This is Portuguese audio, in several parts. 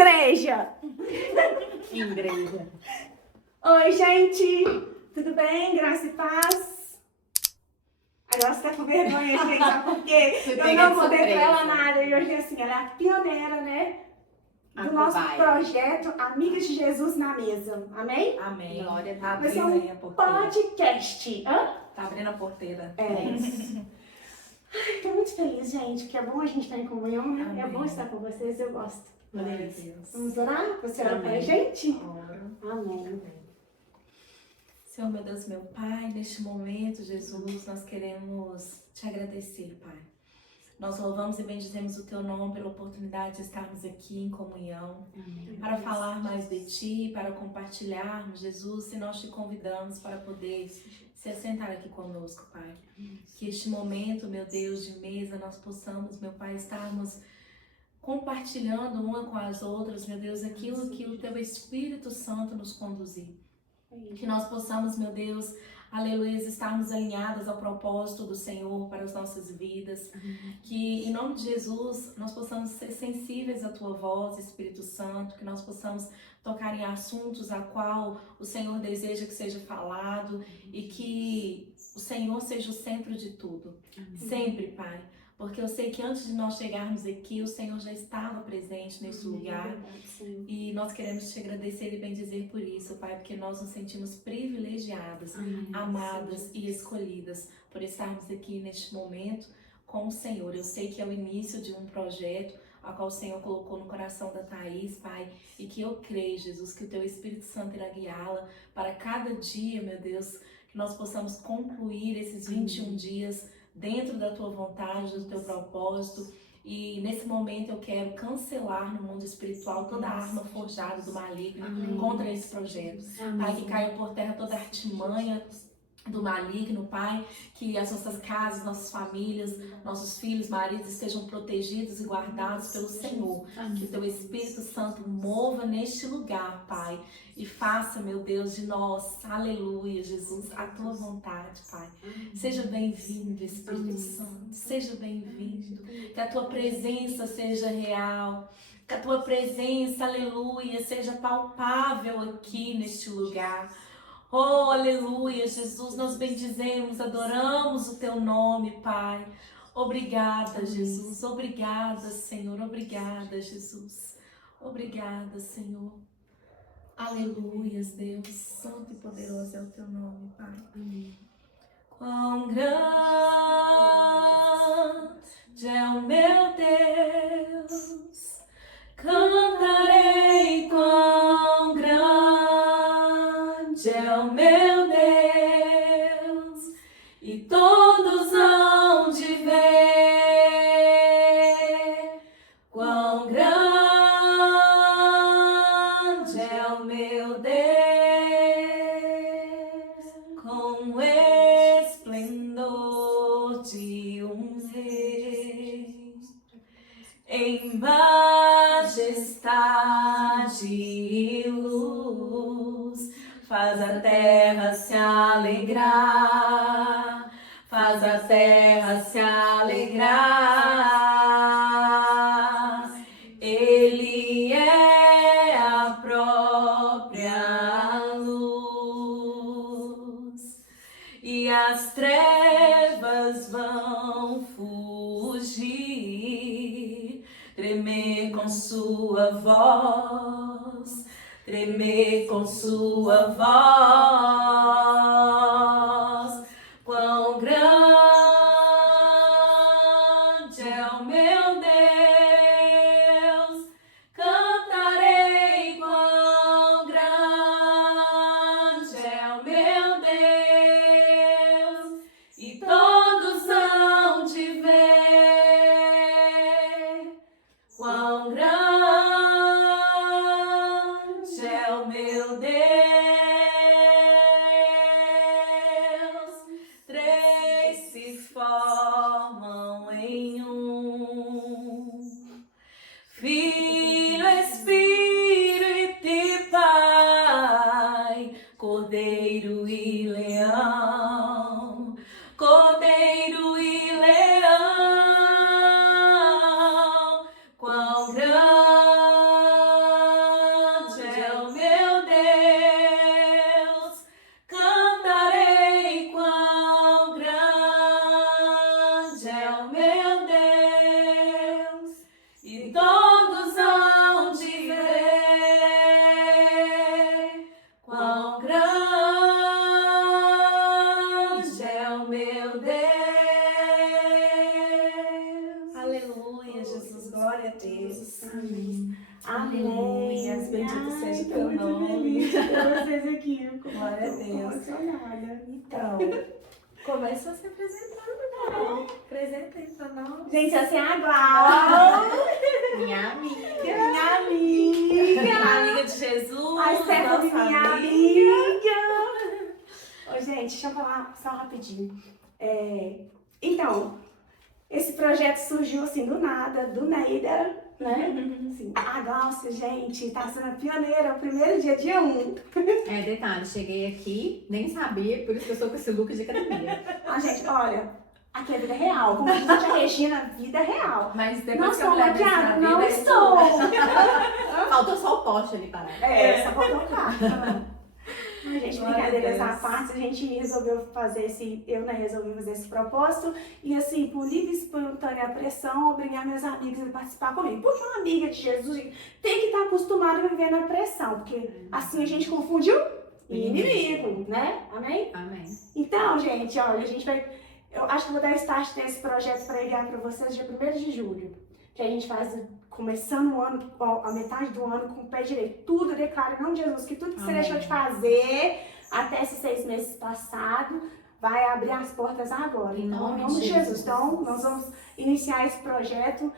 Igreja! Igreja. Oi, gente! Tudo bem? Graça e paz? Agora você tá com vergonha, gente, sabe por quê? Eu não contei pra ela nada. E hoje, assim, ela é a pioneira, né? Do nosso projeto Amigas de Jesus na Mesa. Amém? Amém. Glória, tá Vai ser abrindo aí a porteira. podcast. Hã? Tá abrindo a porteira. Tô muito feliz, gente, porque é bom a gente estar em comunhão, né? Amém. É bom estar com vocês, eu gosto. Glória a Deus. Vamos orar? Você ora para a Amém. gente? Ora. Amém. Senhor, meu Deus, meu Pai, neste momento, Jesus, nós queremos te agradecer, Pai. Nós louvamos e bendizemos o Teu nome pela oportunidade de estarmos aqui em comunhão, para falar mais de Ti, para compartilharmos, Jesus, e nós te convidamos para poder se assentar aqui conosco, Pai. Que este momento, meu Deus, de mesa, nós possamos, meu Pai, estarmos compartilhando uma com as outras, meu Deus, aquilo que o Teu Espírito Santo nos conduzir. Que nós possamos, meu Deus, aleluia, estarmos alinhadas ao propósito do Senhor para as nossas vidas. Que, em nome de Jesus, nós possamos ser sensíveis à Tua voz, Espírito Santo. Que nós possamos tocar em assuntos a qual o Senhor deseja que seja falado. E que o Senhor seja o centro de tudo. Sempre, Pai. Porque eu sei que antes de nós chegarmos aqui, o Senhor já estava presente nesse lugar. E nós queremos te agradecer e bendizer por isso, Pai, porque nós nos sentimos privilegiadas, amadas e escolhidas por estarmos aqui neste momento com o Senhor. Eu sei que é o início de um projeto a qual o Senhor colocou no coração da Thaís, Pai, e que eu creio, Jesus, que o Teu Espírito Santo irá guiá-la para cada dia, meu Deus, que nós possamos concluir esses 21 dias dentro da Tua vontade, do Teu propósito. E nesse momento eu quero cancelar no mundo espiritual toda a arma forjada do maligno contra esse projeto. Pai, que caia por terra toda a artimanha do maligno, Pai, que as nossas casas, nossas famílias, nossos filhos, maridos estejam protegidos e guardados pelo Senhor. Que o Teu Espírito Santo mova neste lugar, Pai, e faça, meu Deus, de nós, aleluia, Jesus, a Tua vontade, Pai. Seja bem-vindo, Espírito Santo, seja bem-vindo. Que a Tua presença seja real. Que a Tua presença, aleluia, seja palpável aqui neste lugar. Oh, aleluia, Jesus, nós bendizemos, adoramos o Teu nome, Pai. Obrigada, Jesus, obrigada, Senhor, obrigada, Jesus. Obrigada, Senhor. Aleluias, Deus, santo e poderoso é o Teu nome, Pai. Quão grande é o meu Deus, cantarei quão grande é o meu Deus, e todos hão de ver quão grande é o meu Deus, com esplendor de um rei, em majestade e luz, faz a terra se alegrar, faz a terra se alegrar. Ele é a própria luz, e as trevas vão fugir, tremer com sua voz, tremer com sua voz. Quão grande é o meu Deus, cantarei quão grande é o meu Deus, e todos hão de ver quão grande é o meu Deus. Aleluias, bendito seja o teu Muito nome. feliz de ter vocês aqui. Eu tô Glória a Deus. emocionada. Então, começa se apresentando, né? Apresenta aí pra nós. Gente, assim, a Glau, Minha amiga. minha amiga. Amiga de Jesus, A Stephanie, nossa minha amiga. Ô, gente, deixa eu falar só rapidinho. Então, esse projeto surgiu assim do nada, do nada, né? Assim, a Glaucia, gente, tá sendo a pioneira, o primeiro dia 1. Detalhe, cheguei aqui, nem sabia, por isso que eu sou com esse look de academia. Ah, gente, olha, aqui é vida real. Como diz a Regina, vida real. Mas Não depois que eu estou mulher desse na maquiada? vida, Não é estou. Faltou só o poste ali parar. Só faltou o carro. Gente, Glória brincadeiras a à Deus. parte, a gente resolveu fazer resolvi fazer esse propósito e assim, por livre e espontânea pressão, obrigar minhas amigas a participar comigo. Porque uma amiga de Jesus gente, tem que estar acostumada a viver na pressão, porque assim a gente confunde o inimigo, né? Amém? Amém. Então, gente, olha, a gente vai... Eu acho que vou dar start nesse projeto para enviar para vocês dia 1º de julho. Que a gente faz começando o ano, a metade do ano com o pé direito. Tudo declara em nome de Jesus, que tudo que você Amém. deixou de fazer até esses 6 meses passados, vai abrir as portas agora. Em Então, nome em nome de de Jesus. Jesus. Então, nós vamos iniciar esse projeto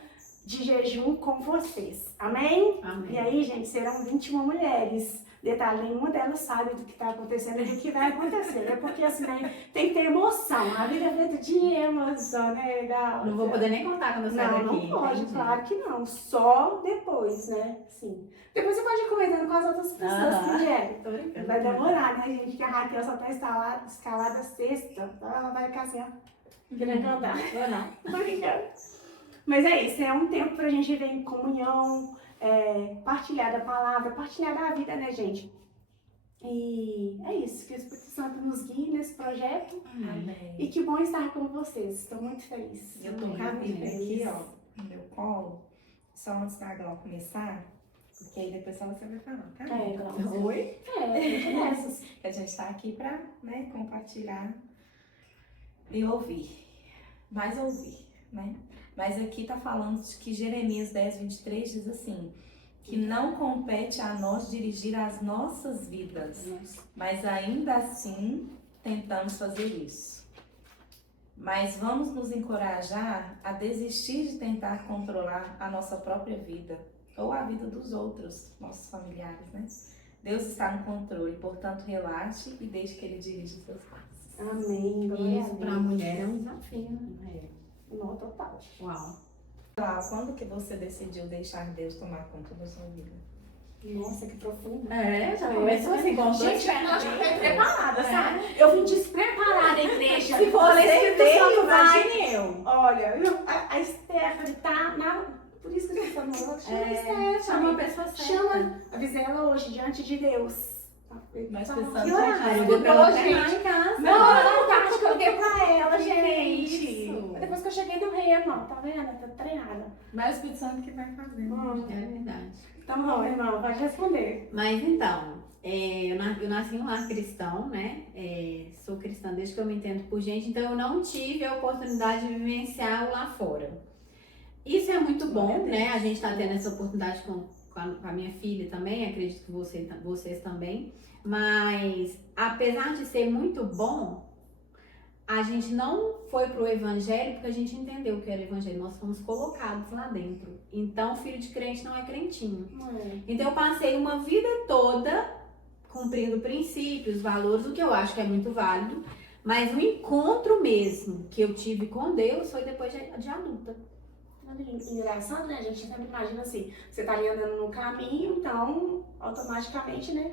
de jejum com vocês. Amém? Amém. E aí, gente, serão 21 mulheres. Detalhe, nenhuma delas sabe do que está acontecendo e do que vai acontecer. É porque assim, né, tem que ter emoção. A vida é feita de emoção, né? Legal. Não vou poder nem contar quando eu sair Não, daqui. não pode, entendi. claro que não. Só depois, né? Sim. Depois você pode ir comentando com as outras pessoas que vierem. Tô brincando. Vai demorar, né, gente? Que a Raquel só tá escalada sexta. Então ela vai ficar assim, ó, querendo andar. Ou não. Tô brincando. Mas é isso, é um tempo pra gente viver em comunhão, partilhar da palavra, partilhar da vida, né, gente? E é isso, que o Espírito Santo nos guie nesse projeto. Amém. E que bom estar com vocês. Estou muito feliz. Eu tô com a Bíblia aqui, ó, no meu colo. Só antes da Glau começar, porque aí depois só você vai falar, tá? Glaucia. Oi? A gente é dessas. A gente tá aqui pra, né, compartilhar e ouvir. Mais ouvir, né? Mas aqui tá falando de que Jeremias 10:23 diz assim, que não compete a nós dirigir as nossas vidas, mas ainda assim tentamos fazer isso. Mas vamos nos encorajar a desistir de tentar controlar a nossa própria vida ou a vida dos outros, nossos familiares, né? Deus está no controle, portanto relaxe e deixe que Ele dirija os seus passos. Amém. Glória E a isso pra Deus. mulher é um desafio, né? Não, total. Uau. Quando que você decidiu deixar Deus tomar conta da sua vida? Nossa, que profundo. Já começou assim com Gente, eu acho que eu fui preparada, sabe? Eu vim despreparada, igreja. Se Falei, você Espírito Santo, veio, vai. imagine eu. Olha, a Stephanie tá na... Por isso que eu tô falando, chama a Stephanie. Chama a pessoa certa. Chama, avisei ela hoje, diante de Deus. Mas Tá, pensando que já horário? que- Eu vou pra ela Gente. treinar em casa. Não, tá, acho que eu liguei pra ela, Que gente. isso? Depois que eu cheguei no Rema, tá vendo? Tá treinada. Mas o Espírito Santo que vai fazer. É verdade. Então, não, irmão, pode responder. Mas então, eu nasci em um lar cristão, né? Sou cristã desde que eu me entendo por gente, então eu não tive a oportunidade de vivenciar o lá fora. Isso é muito bom, né? A gente tá tendo essa oportunidade com a minha filha também, acredito que vocês também. Mas, apesar de ser muito bom, a gente não foi pro evangelho porque a gente entendeu o que era o evangelho. Nós fomos colocados lá dentro. Então, filho de crente não é crentinho. Então eu passei uma vida toda cumprindo princípios, valores, o que eu acho que é muito válido, mas o encontro mesmo que eu tive com Deus foi depois de adulta. Engraçado, né? A gente sempre imagina assim, você tá ali andando no caminho, então automaticamente, né?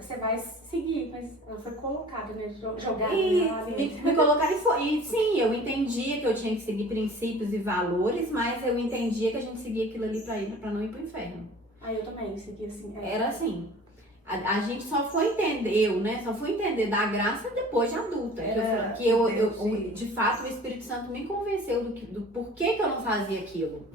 Você vai seguir, mas ela foi colocada, né? Jogada lá E dentro. me colocar e sim, eu entendia que eu tinha que seguir princípios e valores, mas eu entendia que a gente seguia aquilo ali pra não ir pro inferno. Aí eu também segui assim. Era assim. A gente só foi entender, eu, né? Só fui entender da graça depois de adulta. Que eu, de fato, o Espírito Santo me convenceu do porquê que eu não fazia aquilo.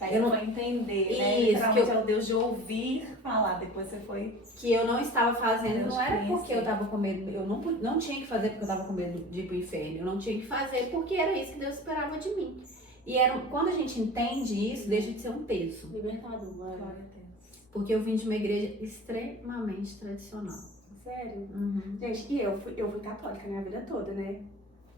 Aí Eu eu não- vou entender, né? Isso, Literalmente que eu- é o Deus de ouvir falar, depois você foi... Que eu não estava fazendo, Deus não era conhecer. porque eu estava com medo, eu não tinha que fazer porque eu estava com medo de ir pro inferno. Eu não tinha que fazer porque era isso que Deus esperava de mim. E quando a gente entende isso, deixa de ser um peso. Libertador, Glória mano. a Deus. Porque eu vim de uma igreja extremamente tradicional. Sério? Uhum. Gente, e eu fui católica minha vida toda, né?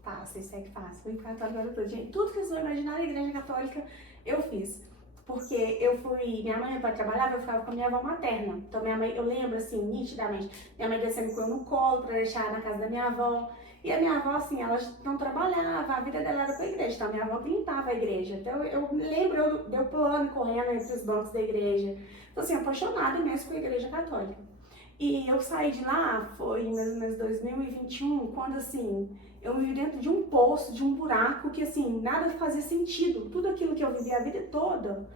Fácil, isso é que fácil. Fui católica a vida toda. Gente, tudo que vocês vão imaginar na igreja católica, eu fiz. Porque minha mãe ia pra trabalhar, eu ficava com a minha avó materna. Então minha mãe, eu lembro assim, nitidamente, minha mãe descendo com eu no colo pra deixar na casa da minha avó. E a minha avó, assim, ela não trabalhava, a vida dela era pra igreja, então a minha avó que limpava a igreja. Então eu lembro, eu pulando, correndo entre os bancos da igreja. Então assim, apaixonada mesmo com a igreja católica. E eu saí de lá, foi mais ou menos 2021, quando assim, eu me vi dentro de um poço, de um buraco, que assim, nada fazia sentido. Tudo aquilo que eu vivi a vida toda,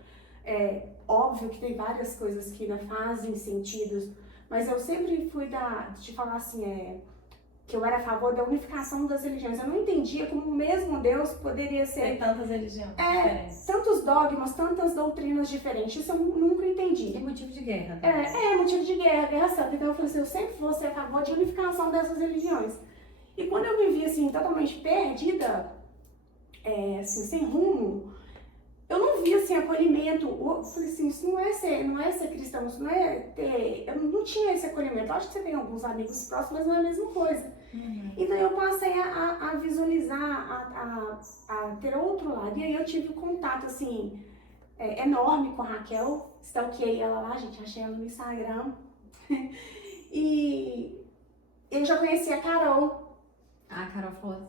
óbvio que tem várias coisas que ainda fazem sentido, mas eu sempre fui de falar assim, que eu era a favor da unificação das religiões. Eu não entendia como o mesmo Deus poderia ser... Tem tantas religiões diferentes. Tantos dogmas, tantas doutrinas diferentes, isso eu nunca entendi. É motivo de guerra. Motivo de guerra, guerra santa. Então eu falei assim, eu sempre vou ser a favor de unificação dessas religiões. E quando eu me vi assim, totalmente perdida, assim, sem rumo, eu não vi assim, acolhimento. Eu falei assim, isso não é ser cristão, isso não é ter... Eu não tinha esse acolhimento. Eu acho que você tem alguns amigos próximos, mas não é a mesma coisa. Então eu passei a visualizar, a ter outro lado. E aí eu tive um contato assim, enorme com a Raquel. Stalkeei ela lá, gente, achei ela no Instagram. E eu já conhecia a Carol. A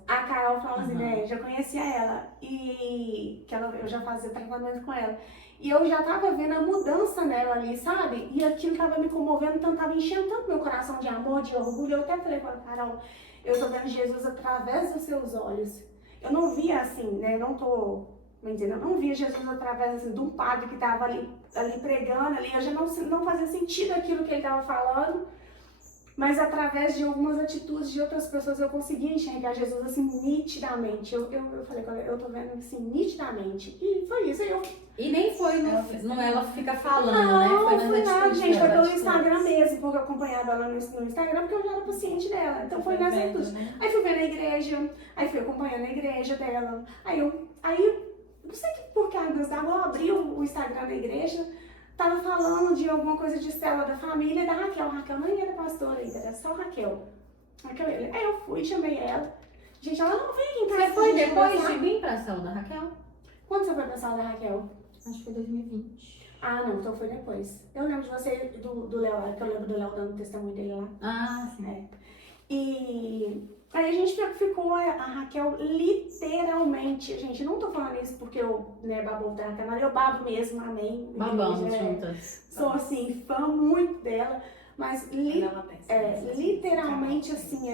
A Carol Flauzinho, né? Já conhecia ela. E eu já fazia tratamento com ela. E eu já tava vendo a mudança nela ali, sabe? E aquilo tava me comovendo, tanto tava enchendo tanto meu coração de amor, de orgulho. Eu até falei pra Carol, eu tô vendo Jesus através dos seus olhos. Eu não via assim, né? Eu não via Jesus através assim, de um padre que tava ali pregando ali. Eu já não fazia sentido aquilo que ele tava falando. Mas através de algumas atitudes de outras pessoas eu conseguia enxergar Jesus assim nitidamente. Eu falei, eu tô vendo assim nitidamente. E foi isso. E nem foi ela fica falando, não, né? Foi nas foi nada, atitudes gente. Foi dela. pelo Instagram mesmo, porque eu acompanhava ela no Instagram, porque eu já era paciente dela. Então foi nas atitudes. Né? Aí fui ver na igreja, aí fui acompanhando a igreja dela. Aí não sei por que eu abri o Instagram da igreja. Tava falando de alguma coisa de célula da família da Raquel. Raquel não era pastora ainda, era só Raquel. Aí eu fui, chamei ela. Gente, ela não veio aqui em casa. Você foi depois de vir pra célula da Raquel? Quando você foi pra célula da Raquel? Acho que foi 2020. Ah, não, então foi depois. Eu lembro de você, do Léo, que eu lembro do Léo dando testemunho dele lá. Ah, sim. E aí a gente ficou, a Raquel, literalmente, gente, não tô falando isso porque eu, babo da Raquel, eu babo mesmo, amém. Babamos juntas. Sou, assim, fã muito dela, mas literalmente, assim,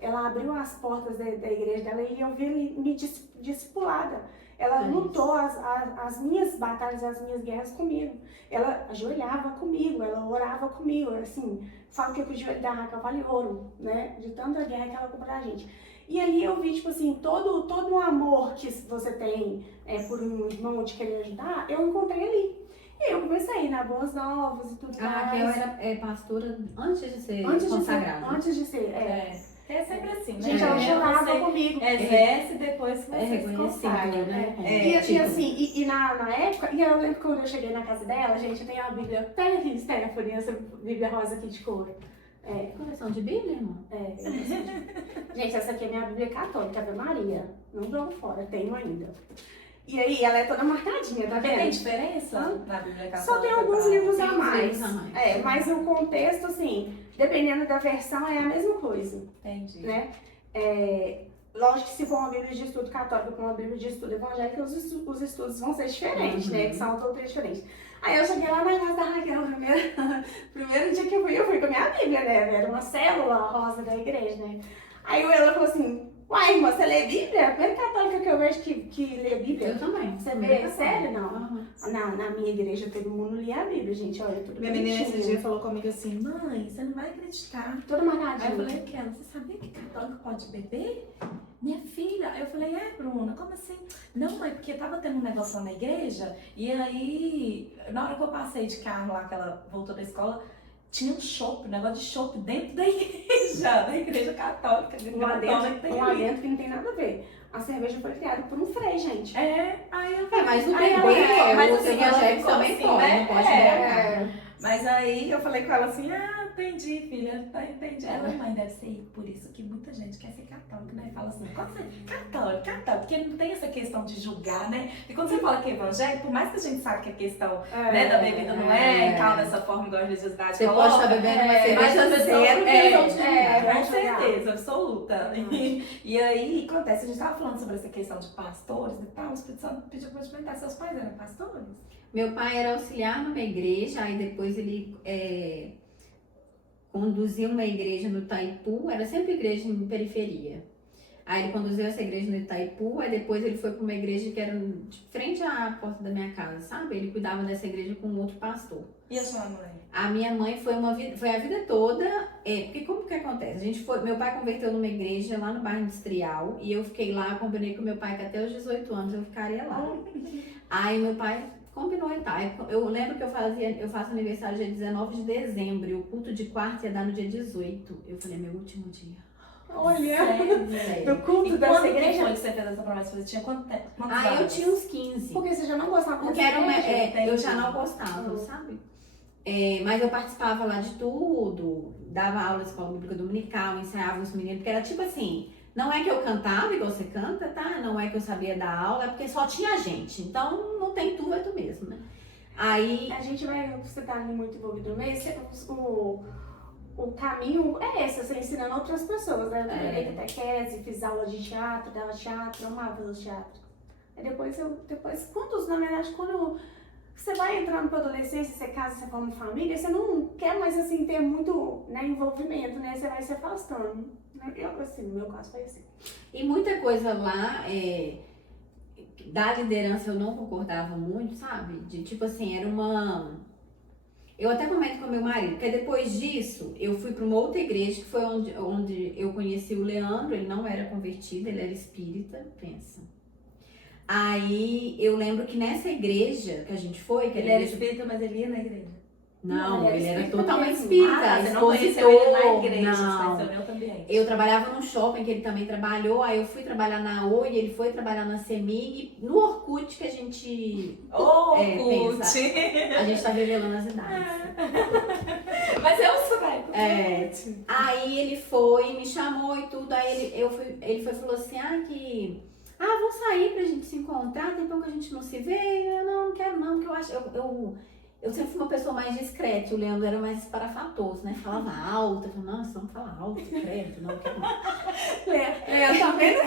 ela abriu as portas da igreja dela e eu vi me discipulada. Ela lutou as minhas batalhas, as minhas guerras comigo. Ela ajoelhava comigo, ela orava comigo, assim, falo que o joelho da Raquel vale ouro, né? De tanta guerra que ela comprou pra gente. E ali eu vi, tipo assim, todo o amor que você tem por um irmão de querer ajudar, eu encontrei ali. E eu comecei a ir na Boas Novas e tudo mais. A Raquel era pastora antes de ser consagrada. Antes de ser, É sempre assim, né? Gente, ela chorava comigo. Exerce depois que você se consagra, né? E assim, e na época, e eu lembro que quando eu cheguei na casa dela, gente, eu tenho uma Bíblia, pega aqui, Stephanie, essa Bíblia rosa aqui de couro. Coleção de Bíblia, irmão? Gente, essa aqui é minha Bíblia católica, Ave Maria. Não jogo fora, tenho ainda. E aí, ela é toda marcadinha, tá vendo? Tem diferença na Bíblia católica? Só tem alguns livros a mais. livros a mais. Mas o contexto, assim, dependendo da versão, é a mesma coisa. Entendi. Né? Lógico que se for uma Bíblia de estudo católico com uma Bíblia de estudo evangélico, os estudos vão ser diferentes, né? Que são doutrinas diferentes. Aí eu cheguei lá na casa da Raquel, primeiro dia que eu fui com a minha Bíblia, né? Era uma célula rosa da igreja, né? Aí ela falou assim, uai, irmã, você lê Bíblia? A primeira católica que eu vejo que lê Bíblia. Eu também. Você vê? Sério? Não. Na minha igreja todo mundo lia a Bíblia, gente. Olha, tudo Minha menina esse dia falou comigo assim, mãe, você não vai acreditar. Toda marcadinha. Aí eu falei, Ken, você sabia que católico pode beber? Minha filha. Aí eu falei, Bruna, como assim? Não, mãe, porque tava tendo um negócio lá na igreja, e aí, na hora que eu passei de carro lá, que ela voltou da escola, tinha um negócio de chopp dentro da igreja católica. Um adentro que não tem nada a ver. A cerveja foi criada por um frei, gente. Aí eu falei, mas o bebê, mas os assim, evangélicos também assim, podem, né? não pode negar. Mas Mas aí eu falei com ela assim, entendi, filha, entendi. Ela, mãe, deve ser por isso que muita gente quer ser católica, né? Fala assim, quando você católico, porque não tem essa questão de julgar, né? E quando você fala que é evangélico, por mais que a gente sabe que a questão né, da bebida não é e tal, dessa forma igual a religiosidade Você coloca, pode estar bebendo uma cerveja mas zero, com certeza, absoluta. E aí, acontece, a gente tava falando sobre essa questão de pastores e tal, o Espírito Santo pediu pra te perguntar, seus pais eram pastores? Meu pai era auxiliar numa igreja, aí depois ele conduziu uma igreja no Itaipu, era sempre igreja em periferia. Aí ele conduziu essa igreja no Itaipu, aí depois ele foi para uma igreja que era de frente à porta da minha casa, sabe? Ele cuidava dessa igreja com outro pastor. E a sua mãe? A minha mãe foi a vida toda, porque como que acontece? Meu pai converteu numa igreja lá no bairro Industrial, e eu fiquei lá, combinei com meu pai que até os 18 anos eu ficaria lá. Aí meu pai combinou e tal. Eu lembro que eu faço aniversário dia 19 de dezembro, e o culto de quarta ia dar no dia 18. Eu falei, meu último dia. Olha, Sério. do culto E dessa quando que igreja. foi que você fez essa promessa? Você tinha quantos Eu anos? tinha uns 15. Porque você já não gostava Porque dessa era uma, igreja? eu já não gostava, sabe? Mas eu participava lá de tudo, dava aula de escola bíblica dominical, ensaiava os meninos, porque era tipo assim, não é que eu cantava igual você canta, tá? Não é que eu sabia dar aula, é porque só tinha gente. Então não tem tu, é tu mesmo, né? Aí. A gente vai, você tá ali muito envolvido no meio, o caminho é esse, você ensinando outras pessoas, né? Eu trabalhei catequese, fiz aula de teatro, dava teatro, eu amava fazer teatro. Aí depois, quando você vai entrando pra adolescência, você casa, você forma família, você não quer mais, assim, ter muito, né, envolvimento, né? Você vai se afastando. Né? Eu, assim, no meu caso foi assim. E muita coisa lá, da liderança eu não concordava muito, sabe? De tipo assim, era uma... Eu até comento com meu marido, porque depois disso eu fui para uma outra igreja, que foi onde eu conheci o Leandro, ele não era convertido, ele era espírita, pensa. Aí eu lembro que nessa igreja que a gente foi... Que Ele era espírita, mas ele ia na igreja? Não, ele era espírita totalmente mesmo. espírita, Você não conheceu ele na igreja, você não. conheceu em outro ambiente. Eu trabalhava num shopping que ele também trabalhou, aí eu fui trabalhar na Oi, ele foi trabalhar na Semig, no Orkut que a gente pensa. A gente tá revelando as idades. Mas eu sou da Orkut. Aí ele foi, me chamou e tudo, aí ele foi e falou assim, vamos sair pra gente se encontrar, tem pouco que a gente não se vê, eu não quero não, porque eu acho, eu sempre fui uma pessoa mais discreta, o Leandro era mais esparafatoso, né? Falava alto, eu falei, nossa, vamos falar alto, credo, não quero não. Leandro, tá vendo?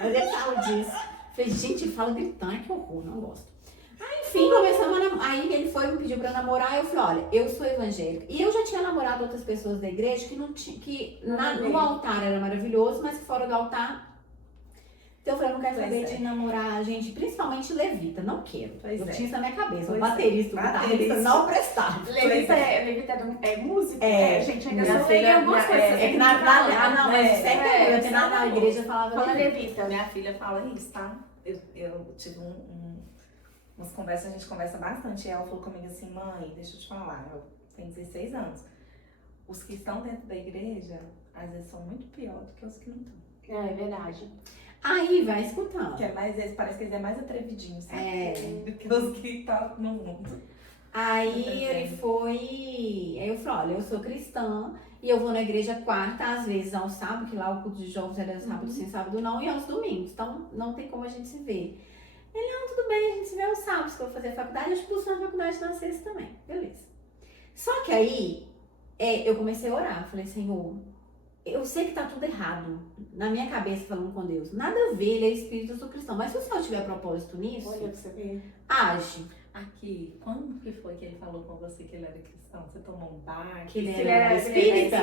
Mas ele fala disso. Eu falei, gente, ele fala gritando, que horror, não gosto. Aí, enfim, começamos a namorar. Aí ele foi me pediu pra namorar, eu falei, olha, eu sou evangélica. E eu já tinha namorado outras pessoas da igreja que não tinha, no altar era maravilhoso, mas fora do altar... Então eu falei, eu não quero saber de namorar gente, principalmente levita, não quero. Eu tinha isso na minha cabeça, o baterista, o guitarrista não prestava. Levita é música? Gente, ainda minha sou filha, em algumas coisas. É que na igreja falava Fala levita. levita. Minha filha fala isso, tá? Eu tive umas conversas, a gente conversa bastante. E ela falou comigo assim, mãe, deixa eu te falar, eu tenho 16 anos. Os que estão dentro da igreja, às vezes são muito pior do que os que não estão. É verdade. Aí, vai escutando. Que é mais, parece que eles é mais atrevidinhos, sabe? Do que os que estão no mundo. Aí ele foi. Aí eu falei, olha, eu sou cristã e eu vou na igreja quarta, às vezes ao sábado, que lá o culto de jovens era sábado sim, sábado não, e aos domingos. Então não tem como a gente se ver. Ele, não, tudo bem, a gente se vê aos sábados, que eu vou fazer a faculdade, eu expulso na faculdade na sexta também. Beleza. Só que aí eu comecei a orar, falei, Senhor, eu sei que tá tudo errado, na minha cabeça falando com Deus. Nada a ver, ele é espírita, eu sou cristão. Mas se o Senhor tiver propósito nisso, Olha pra você ver. age. Aqui, quando que foi que ele falou com você que ele era cristão? Você tomou um bar? Que ele era espírita?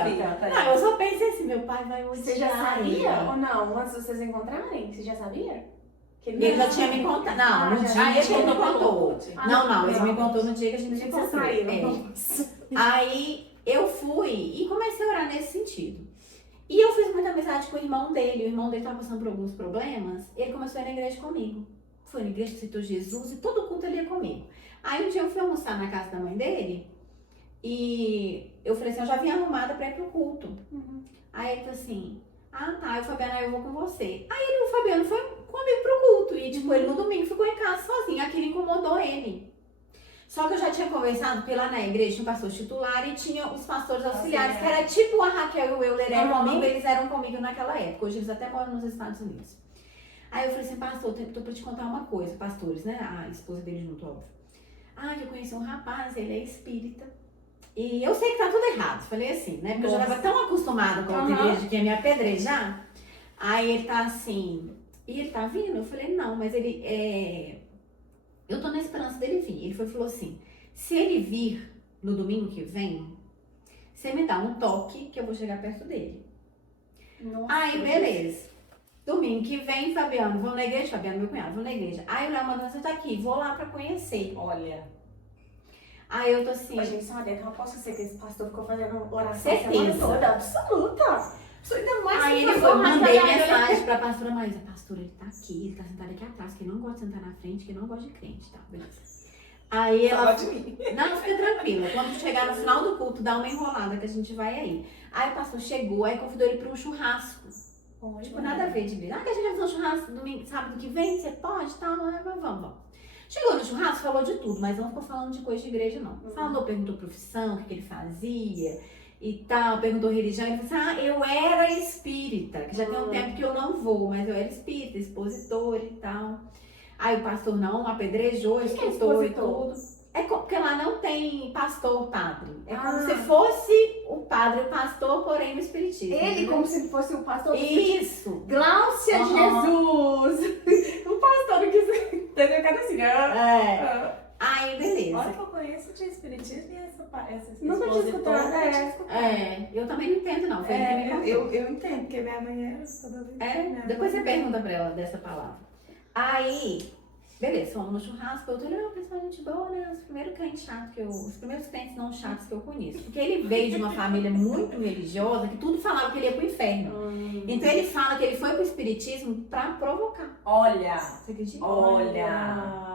Não, eu só pensei assim, meu pai vai odiar. Você já sabia ou não? Antes de vocês encontrarem? Você já sabia? Que Ele já tinha me contado. Não, no dia que ele me contou. Não, ele me contou no dia que a gente se encontrou. Aí eu fui e comecei a orar nesse sentido. E eu fiz muita amizade com o irmão dele. O irmão dele estava passando por alguns problemas. Ele começou a ir na igreja comigo. Foi na igreja, aceitou Jesus e todo culto ele ia comigo. Aí um dia eu fui almoçar na casa da mãe dele e eu falei assim, eu já vim arrumada pra ir pro culto. Aí ele falou assim, tá, Fabiana, eu vou com você. Aí o Fabiano foi comigo pro culto e tipo, ele no domingo ficou em casa sozinho. Aquilo incomodou ele. Só que eu já tinha conversado, porque lá na igreja tinha um pastor titular e tinha os pastores auxiliares, que era tipo a Raquel e o Euler eram comigo, eles eram comigo naquela época. Hoje eles até moram nos Estados Unidos. Aí eu falei assim, pastor, tô pra te contar uma coisa, pastores, né? A esposa dele junto, óbvio. Que eu conheci um rapaz, ele é espírita. E eu sei que tá tudo errado. Falei assim, né? Porque eu já tava tão acostumada com a outra igreja que ia me apedrejar. Aí ele tá assim, e ele tá vindo? Eu falei, não, mas ele eu tô na esperança dele vir. Ele falou assim, se ele vir no domingo que vem, você me dá um toque que eu vou chegar perto dele. Nossa, Aí, beleza. Domingo que vem, Fabiano, vamos na igreja? Fabiano, meu cunhado, vamos na igreja. Aí o Léo mandou, você tá aqui, vou lá pra conhecer. Olha. Aí eu tô assim... A gente sabe, então eu posso ser que esse pastor ficou fazendo oração Certeza. a semana toda, absoluta. Isso ainda mais Aí que ele foi foi, bom, mandei rasgar a mensagem pra pastora Maísa. Pastor, ele tá aqui, ele tá sentado aqui atrás, que ele não gosta de sentar na frente, que ele não gosta de crente, tá? Beleza. Aí ela... de mim. Não, fica tranquila. Quando chegar no final do culto, dá uma enrolada que a gente vai aí. Aí o pastor chegou, aí convidou ele pra um churrasco. Tipo, nada a ver de igreja. Que a gente vai fazer um churrasco domingo, sábado que vem, você pode e tal, vamos. Chegou no churrasco, falou de tudo, mas não ficou falando de coisa de igreja, não. Falou, perguntou profissão, o que ele fazia e tal, perguntou religião. Ele falou assim, eu era espírita, que já tem um tempo que eu não vou, mas eu era espírita, expositor e tal. Aí o pastor não apedrejou, escutou e tudo. Porque lá não tem pastor, padre. É como se fosse o padre, o pastor, porém no espiritismo. Ele como se fosse o pastor. Isso. Gláucia Jesus. O pastor não quis entender cada assim. Aí, beleza. Olha que eu conheço de espiritismo e essa Nunca tinha escutado, eu também não entendo, não. Foi ele que me contou. Eu entendo, porque minha mãe era toda vez. Depois você pergunta pra ela dessa palavra. Aí, beleza, fomos no churrasco, eu tô olhando, pessoal, gente boa, né? Os primeiros crentes não chatos que eu conheço. Porque ele veio de uma família muito religiosa, que tudo falava que ele ia pro inferno. Então ele fala que ele foi pro espiritismo pra provocar. Olha. Você acredita? Olha.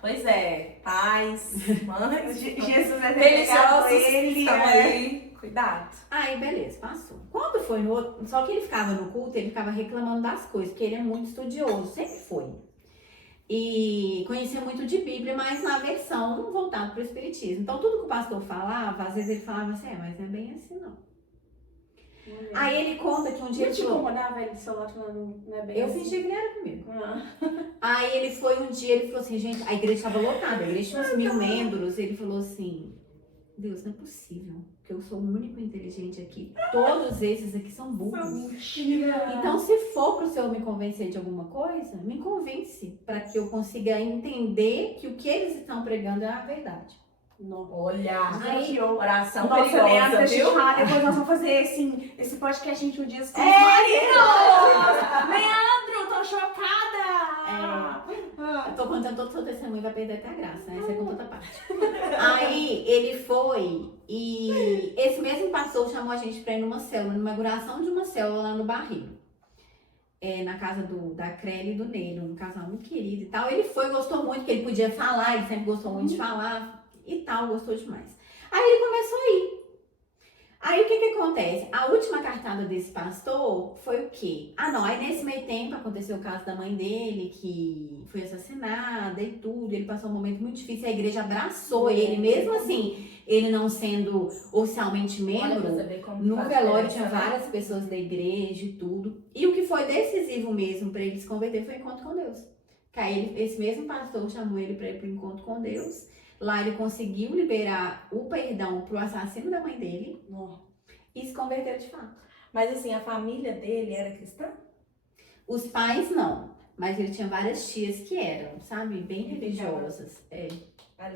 Pois é, pais, mães, Jesus é religiosos ele, estão aí. Cuidado. Aí, beleza, passou. Quando foi no outro, só que ele ficava no culto, ele ficava reclamando das coisas, porque ele é muito estudioso, sempre foi. E conhecia muito de Bíblia, mas na versão voltada para o Espiritismo. Então, tudo que o pastor falava, às vezes ele falava assim, mas não é bem assim, não. Aí ele conta que um dia... Não te incomodava ele do seu lado falando, não é bem Eu assim? fingi que ele era comigo. Aí ele foi um dia, ele falou assim, gente, a igreja estava lotada, a igreja tinha uns 1000 membros. Ele falou assim, Deus, não é possível, que eu sou o único inteligente aqui. Todos esses aqui são burros. Mentira. Então, se for para o Senhor me convencer de alguma coisa, me convence, para que eu consiga entender que o que eles estão pregando é a verdade. Olha, Aí, oração nossa, Leandro, perigosa, deixa eu te viu? falar, depois nós vamos fazer esse podcast gente um dia com Leandro, tô chocada! Eu tô contando todo o seu testemunho, vai perder até a graça, né? Você conta outra parte. Aí ele foi e esse mesmo pastor chamou a gente pra ir numa célula, numa inauguração de uma célula lá no Barril. Na casa da Crele e do Neiro, um casal muito querido e tal. Ele foi, gostou muito, porque ele podia falar, ele sempre gostou muito de falar e tal, gostou demais. Aí ele começou a ir. Aí o que acontece? A última cartada desse pastor foi o quê? Aí nesse meio tempo aconteceu o caso da mãe dele, que foi assassinada e tudo. Ele passou um momento muito difícil, a igreja abraçou ele, mesmo assim, ele não sendo oficialmente membro. No velório tinha várias pessoas da igreja e tudo. E o que foi decisivo mesmo para ele se converter foi o encontro com Deus. Que aí esse mesmo pastor chamou ele para ir para o encontro com Deus. Lá ele conseguiu liberar o perdão pro assassino da mãe dele e se converteu de fato. Mas assim, a família dele era cristã? Os pais não, mas ele tinha várias tias que eram, sabe, bem religiosas.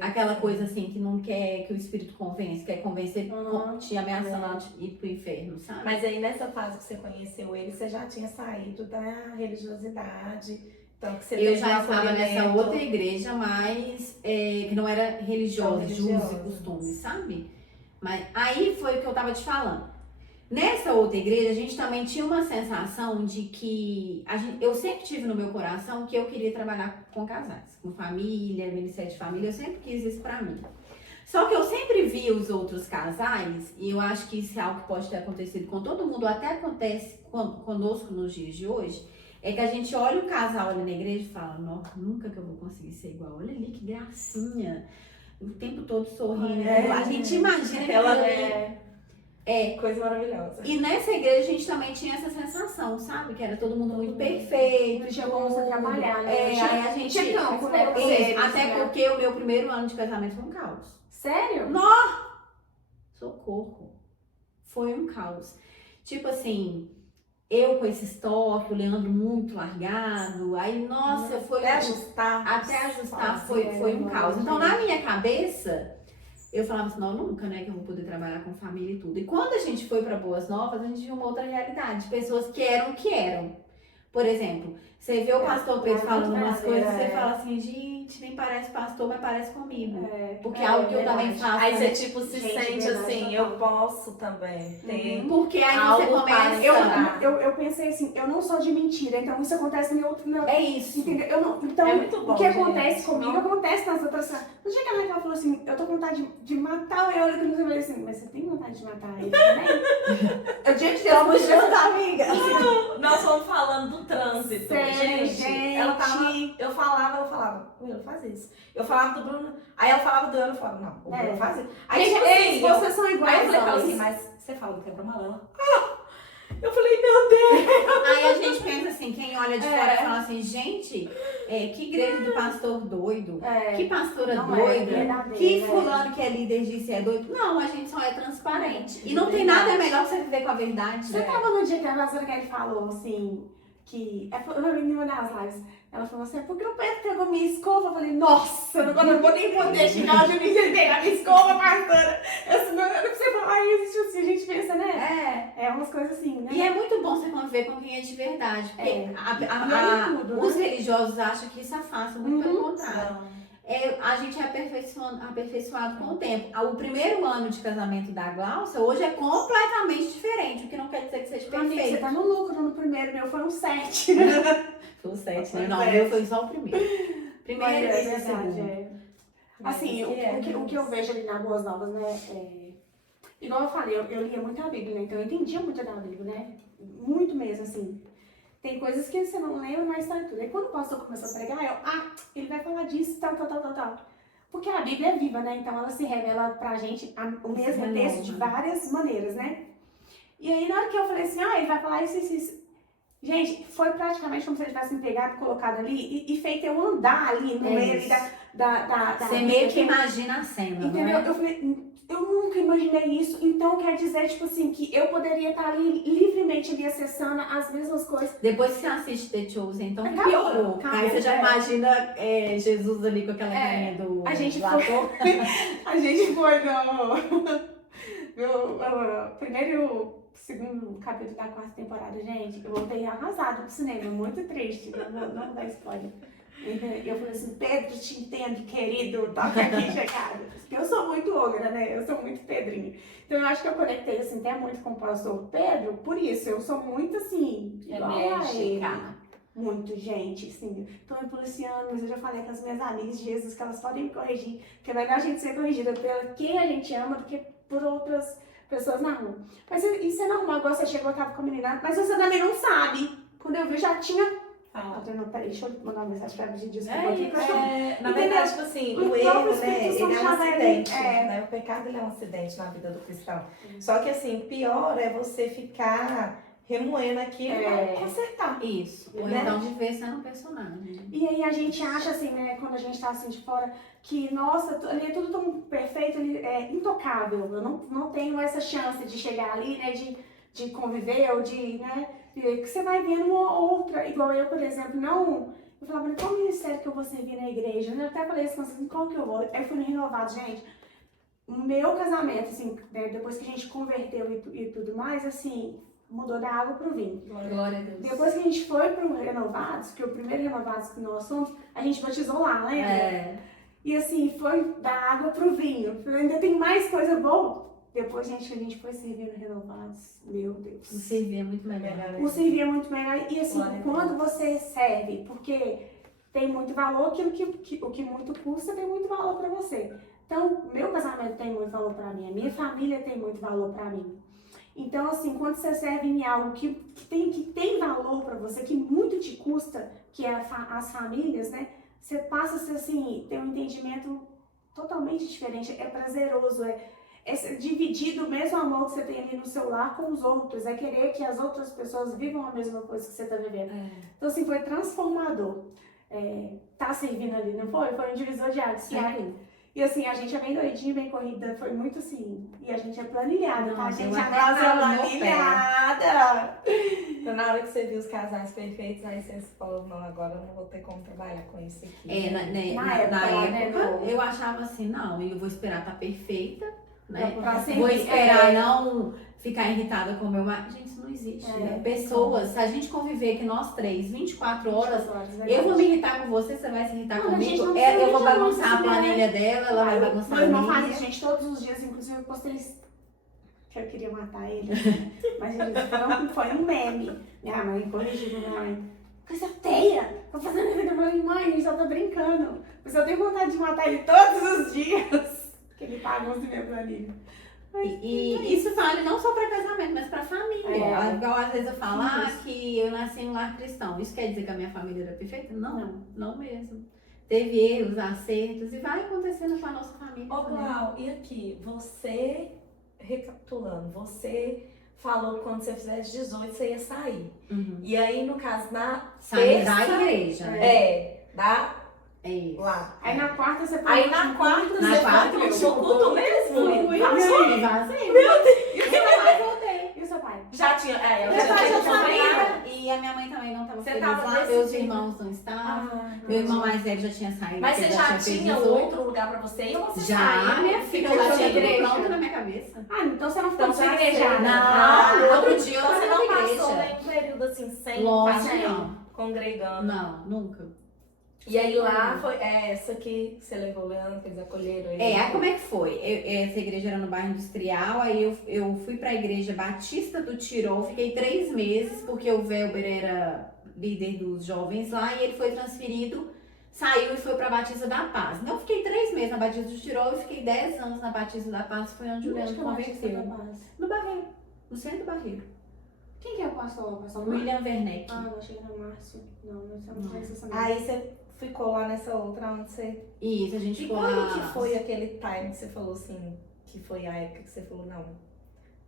Aquela coisa assim que não quer que o espírito convence, quer convencer te ameaçando de ir pro inferno, sabe? Mas aí nessa fase que você conheceu ele, você já tinha saído da religiosidade. Então, que você eu já estava nessa outra igreja, mas que não era religiosa, usos e costumes, sabe? Mas aí foi o que eu tava te falando. Nessa outra igreja, a gente também tinha uma sensação de que... eu sempre tive no meu coração que eu queria trabalhar com casais, com família, ministério de família, eu sempre quis isso pra mim. Só que eu sempre vi os outros casais, e eu acho que isso é algo que pode ter acontecido com todo mundo, até acontece conosco nos dias de hoje, é que a gente olha o casal ali na igreja e fala, nossa, nunca que eu vou conseguir ser igual, olha ali que gracinha. o tempo todo sorrindo. É. A gente imagina que Ela coisa maravilhosa. E nessa igreja a gente também tinha essa sensação, sabe? Que era todo mundo muito perfeito. Não tinha como você trabalhar, né? Aí a gente... Tinha campo, né? pra Isso, vocês, até né? porque o meu primeiro ano de casamento foi um caos. Sério? Socorro. Foi um caos. Tipo assim, eu com esse estoque, o Leandro muito largado. Aí, nossa, foi... Até ajustar. Até ajustar foi um caos. Então, na minha cabeça, eu falava assim, não, nunca, né, que eu vou poder trabalhar com família e tudo. E quando a gente foi para Boas Novas, a gente viu uma outra realidade. Pessoas que eram o que eram. Por exemplo, você vê o pastor Pedro falando umas coisas, você fala assim, gente, nem parece pastor, mas parece comigo. Porque é algo que eu também faço. Aí você né? tipo se Gente, sente verdade, assim, total. eu posso também. Tem Porque aí algo você começa... Eu pensei assim, eu não sou de mentira, então isso acontece em outro... É isso. Entendeu? Eu não, então, É muito bom, o que gente. acontece comigo, Não. acontece nas outras... No dia que a Raquel falou assim, eu tô com vontade de matar o Eolico, eu falei assim, mas você tem vontade de matar ele também? Eu tinha que Tamo junto, amiga. Nós fomos falando do trânsito. Sério, gente. Ela tava, eu falava, o Will faz isso. Eu falava do Bruno, aí ela falava do Ana, eu falava, não, o Bruno faz isso. Aí Gente, tipo ei, assim, eu, vocês são aí eu iguais, falei pra ela assim, homens. mas você fala do quebra-malala? Eu falei, meu Deus. Aí a gente pensa assim, quem olha de fora fala assim, gente, que igreja do pastor doido, que pastora Não é doida, verdadeiro, que né? fulano que é líder disse é doido. Não, a gente só é transparente. E não tem Verdade. nada melhor que você viver com a verdade. Você tava no dia que a pastora Kelly falou assim, que... Eu não me das lives. Ela falou assim, é porque o Pedro pegou minha escova. Eu falei, nossa, eu não vou nem poder chegar onde eu me sentei na minha escova, pastora. Eu não precisa falar isso, tipo assim, a gente pensa, né? É umas coisas assim, né? E é muito bom você conviver com quem é de verdade. Porque E tudo, os né? religiosos acham que isso é fácil, muito pelo contrário. A gente é aperfeiçoado com o tempo. O primeiro ano de casamento da Glaucia hoje é completamente diferente, o que não quer dizer que seja Amiga, você perfeito. tá no lucro no primeiro, meu foi um 7. Foi o 7, né? Foi Não, o sete. meu foi só o primeiro. Primeiro É e verdade, segundo. Assim, o que eu vejo ali na Boas Novas, né? Igual eu falei, eu lia muito a Bíblia, né? Então eu entendia muito da Bíblia, né? Muito mesmo, assim. Tem coisas que você não lembra, mas tá tudo. Aí quando o pastor começou a pregar, ele vai falar disso, tal. Porque a Bíblia é viva, né? Então ela se revela pra gente o mesmo texto de várias maneiras, né? E aí na hora que eu falei assim, ele vai falar isso. Gente, foi praticamente como se ele tivesse me pegado, colocado ali e feito eu andar ali no meio ali da Você meio que imagina a cena, entendeu? não é? Eu falei, eu nunca imaginei isso. Então quer dizer, tipo assim, que eu poderia estar ali livremente ali acessando as mesmas coisas. Depois que você assiste The Chosen, então Acabou, piorou. acabou, Aí você já imagina Jesus ali com aquela carinha do A gente do foi- ator. A gente foi no primeiro, segundo capítulo da 4ª temporada, gente. Eu voltei arrasada pro cinema, muito triste. Não vou dar spoiler. E eu falei assim, Pedro, te entendo, querido, toca aqui, chegada. Porque eu sou muito ogra, né? Eu sou muito Pedrinho. Então eu acho que eu conectei, assim, até muito com o pastor Pedro, por isso. Eu sou muito, assim, igual a ele. Muito, gente, assim. Então eu policiando, mas eu já falei com as minhas amigas de Jesus que elas podem me corrigir. Que é melhor a gente ser corrigida pela quem a gente ama do que por outras pessoas na rua. Mas isso é normal, igual você chegou, eu tava com a menina, mas você também não sabe. Quando eu vi, já tinha... Não, peraí, deixa eu mandar uma mensagem pra pedir desculpa aqui. Na verdade, tipo assim, O o erro, próprio né, Espírito ele é um Santo acidente, é. né? O pecado, ele é um acidente na vida do cristão. Só que, assim, o pior é você ficar remoendo aquilo e não consertar. Isso. Ou Né? então viver sendo um personagem. E aí a gente acha assim, né, quando a gente tá assim de fora, que, nossa, ali é tudo tão perfeito, ali é intocável. Eu não tenho essa chance de chegar ali, né, de conviver ou de, né, que você vai vendo uma outra. Igual eu, por exemplo, eu falava, qual ministério que eu vou servir na igreja? Eu até falei assim, qual que eu vou? Aí eu fui no Renovado, gente. O meu casamento, assim, né, depois que a gente converteu e tudo mais, assim, mudou da água pro vinho. Glória a Deus. Depois que a gente foi pro Renovados, que é o primeiro Renovados que nós somos, a gente batizou lá, lembra? E assim, foi da água pro vinho. Ainda tem mais coisa boa. Depois, gente, a gente foi servindo Renovados. Meu Deus. O servir é muito melhor. O servir é muito melhor. E assim, Glória a quando você serve, porque tem muito valor, aquilo o que muito custa tem muito valor pra você. Então, meu casamento tem muito valor pra mim, a minha família tem muito valor pra mim. Então, assim, quando você serve em algo que tem valor pra você, que muito te custa, que é as famílias, né? Você passa a ser, assim, ter um entendimento totalmente diferente, é prazeroso, é dividir o mesmo amor que você tem ali no seu lar com os outros, é querer que as outras pessoas vivam a mesma coisa que você está vivendo. Então, assim, foi transformador. Tá servindo ali, não foi? Foi um divisor de águas. E assim, a gente é bem doidinha, bem corrida, foi muito assim. E a gente é planilhada, tá? A gente é planilhada. Então, na hora que você viu os casais perfeitos, aí você falou, não, agora eu não vou ter como trabalhar com isso aqui. Na época, eu achava assim, não, eu vou esperar estar perfeita, né? Vou esperar não ficar irritada com o meu marido. Gente, isso não existe. Pessoas, se a gente conviver aqui nós três, 24 horas, eu vou me irritar com você, você vai se irritar comigo. Eu vou bagunçar a planilha dela, ela vai bagunçar a minha. Meu irmão faz isso, gente, todos os dias, inclusive eu postei que eu queria matar ele, mas ele foi um meme. Minha mãe corrigiu, minha mãe. Coisa feia! Tô fazendo isso, eu falei, mãe, a gente só tá brincando. Mas eu tenho vontade de matar ele todos os dias. Porque ele bagunça minha planilha. E isso vale não só para casamento, mas para família. Igual às vezes eu falo que eu nasci em um lar cristão. Isso quer dizer que a minha família era perfeita? Não mesmo. Teve erros, acertos e vai acontecendo com a nossa família. Ô, Clau, e aqui, você, recapitulando, você falou que quando você fizesse 18 você ia sair. E aí, no caso, sair da igreja. Lá. Aí na quarta você foi pro seu culto mesmo? Vazei. Meu Deus! E o seu pai? Voltei. E o seu pai? Já tinha, eu já sabia. E a minha mãe também não estava feliz lá, meus irmãos não estavam. Meu irmão mais velho já tinha saído. Mas você já tinha outro lugar pra você ir ou você saiu? Minha filha, eu já tinha tudo pronto na minha cabeça. Então você não ficou desigreja. Não, outro dia eu você tava não na igreja. passou nenhum período assim, sem congregando? Não, nunca. E aí lá foi essa que você levou o Leandro, que eles acolheram ele. Aí como é que foi? Essa igreja era no bairro Industrial, aí eu fui pra igreja Batista do Tirol, fiquei 3 meses, porque o Velber era líder dos jovens lá, e ele foi transferido, saiu e foi pra Batista da Paz. Então eu fiquei 3 meses na Batista do Tirol, e fiquei 10 anos na Batista da Paz, foi onde o Leandro converteu. No Barreiro, no centro do Barreiro. Quem que é o pastor? William Werneck. Eu achei que era Márcio. Não conheço essa Aí você ficou lá nessa outra onde você... Isso, a gente ficou lá. E quando que foi aquele time que você falou assim, que foi a época que você falou, não,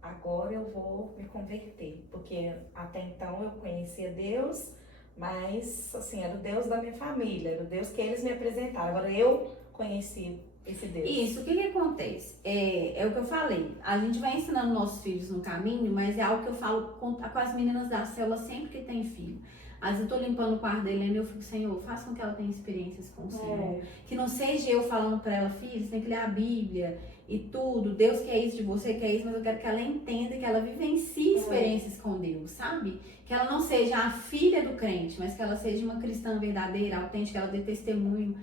agora eu vou me converter? Porque até então eu conhecia Deus, mas assim, era o Deus da minha família, era o Deus que eles me apresentaram. Agora eu conheci esse Deus. Isso, o que acontece? É o que eu falei, a gente vai ensinando nossos filhos no caminho, mas é algo que eu falo com as meninas da célula sempre que tem filho. Às vezes eu tô limpando o quarto da Helena e eu fico, Senhor, faça com que ela tenha experiências com o Senhor. Que não seja eu falando pra ela, filha, você tem que ler a Bíblia e tudo. Deus quer isso de você, quer isso, mas eu quero que ela entenda, que ela vivencie experiências com Deus, sabe? Que ela não seja a filha do crente, mas que ela seja uma cristã verdadeira, autêntica, ela dê testemunho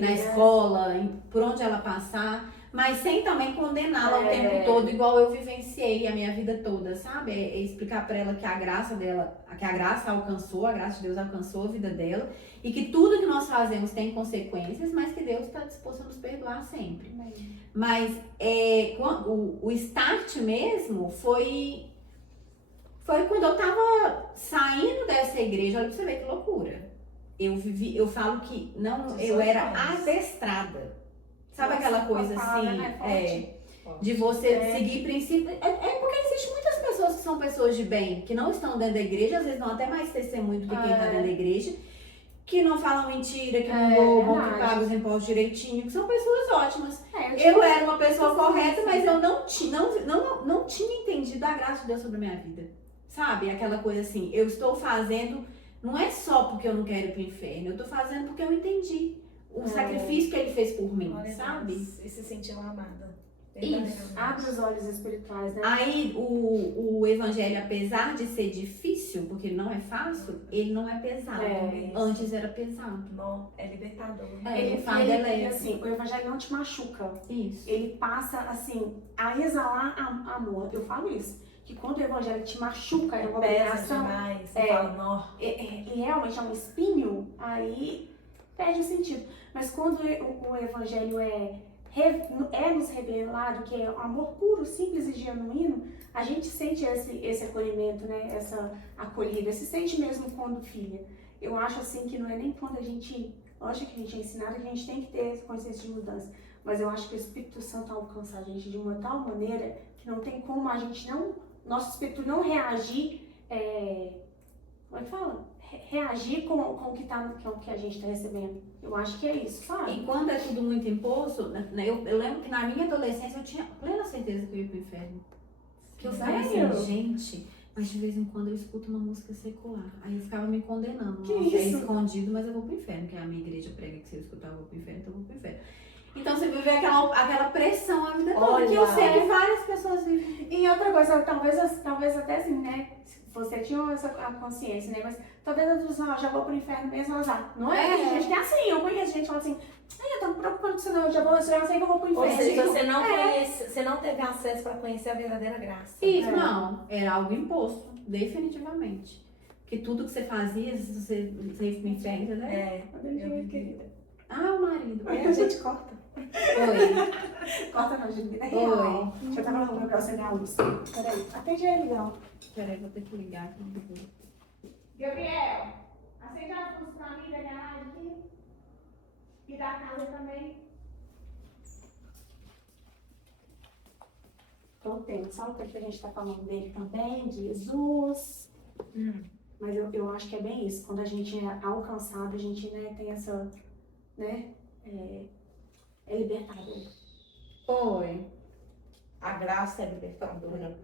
na escola, por onde ela passar. Mas sem também condená-la o tempo todo, igual eu vivenciei a minha vida toda, sabe? É explicar pra ela que a graça dela, que a graça alcançou, a graça de Deus alcançou a vida dela, e que tudo que nós fazemos tem consequências, mas que Deus está disposto a nos perdoar sempre. Mas o start mesmo foi quando eu tava saindo dessa igreja. Olha pra você ver que loucura. Eu falo que eu era adestrada. Sabe aquela coisa assim, de você seguir princípios? Porque existem muitas pessoas que são pessoas de bem, que não estão dentro da igreja, às vezes dão até mais testemunho do que quem está dentro da igreja, que não falam mentira, que não roubam, que pagam os impostos direitinho, que são pessoas ótimas. Eu era uma pessoa correta, mas eu não tinha entendido a graça de Deus sobre a minha vida. Sabe? Aquela coisa assim, eu estou fazendo, não é só porque eu não quero ir pro inferno, eu estou fazendo porque eu entendi o sacrifício que ele fez por mim, sabe? E se sentiu amada. Isso. Abre os olhos espirituais, né? Aí o evangelho, apesar de ser difícil, porque ele não é fácil, ele não é pesado. Antes era pesado. Não, é libertador. Ele assim, o evangelho não te machuca. Isso. Ele passa, assim, a exalar amor. Eu falo isso. Que quando o evangelho te machuca, é uma obrigação. Demais. Fala, e realmente é um espinho, aí perde o sentido. Mas quando o evangelho é nos revelado, que é um amor puro, simples e genuíno, a gente sente esse acolhimento, né? Essa acolhida, se sente mesmo quando filha. Eu acho assim que não é nem quando a gente Lógico que a gente é ensinado que a gente tem que ter essa consciência de mudança. Mas eu acho que o Espírito Santo alcança a gente de uma tal maneira que não tem como a gente não, nosso espírito não reagir, como é que fala? Reagir com o que a gente está recebendo. Eu acho que é isso, sabe? E quando é tudo muito imposto, né, eu lembro que na minha adolescência eu tinha plena certeza que eu ia pro inferno. Que eu ficava Sério? assim, gente, mas de vez em quando eu escuto uma música secular. Aí eu ficava me condenando. Que Nossa, é isso? escondido, mas eu vou pro inferno. Que a minha igreja prega que se eu escutar eu vou pro inferno, então eu vou pro inferno. Então você vive aquela pressão a vida toda, Olha, que eu sei que várias pessoas vivem. E outra coisa, talvez até assim, né? Você tinha a consciência, né? Mas talvez as pessoas já vou pro inferno mesmo, azar. Não é? É. Tem gente que é assim, eu conheço gente que fala assim, ai, eu tô me preocupando com isso não, eu já sei que eu vou pro Ou inferno. seja, você não, É. você não teve acesso para conhecer a verdadeira graça. Isso, É. não. Era algo imposto, definitivamente. Que tudo que você fazia, você ia pro inferno, entendeu? É. Querida. Ah, o marido. Aí a gente corta. Oi. Corta não, gente, vida Oi. real. Deixa eu estar falando pra você, né, luz. Peraí, atende aí, Miguel. Peraí, vou ter que ligar aqui. Gabriel, acende as luzes pra mim da garagem aqui. E da casa também. Tô tendo, sabe o que a gente tá falando dele também? De Jesus. Mas eu acho que é bem isso. Quando a gente é alcançado, a gente, né, tem essa, né, é libertador. Oi. A graça é libertadora.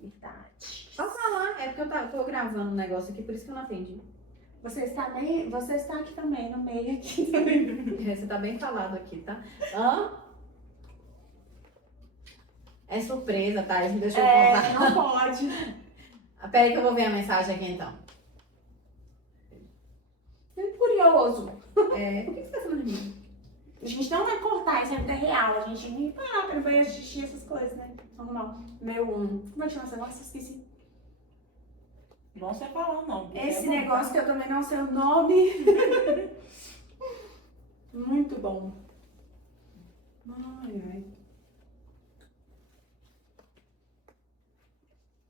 Verdade. Pode falar, é porque eu tô gravando um negócio aqui, por isso que eu não atendi. Você está aqui também, no meio aqui também. Você tá bem falado aqui, tá? Hã? É surpresa, tá? Isso me deixou contar. Não pode. Peraí que eu vou ver a mensagem aqui então. É curioso. Por que você tá falando de mim? A gente não vai cortar, isso é vida real. A gente nem para vai assistir essas coisas, né? Normal. Como é que chama esse negócio? Esqueci. Não sei falar, não. Esse negócio que eu também não sei o nome. Muito bom. Ai, ai.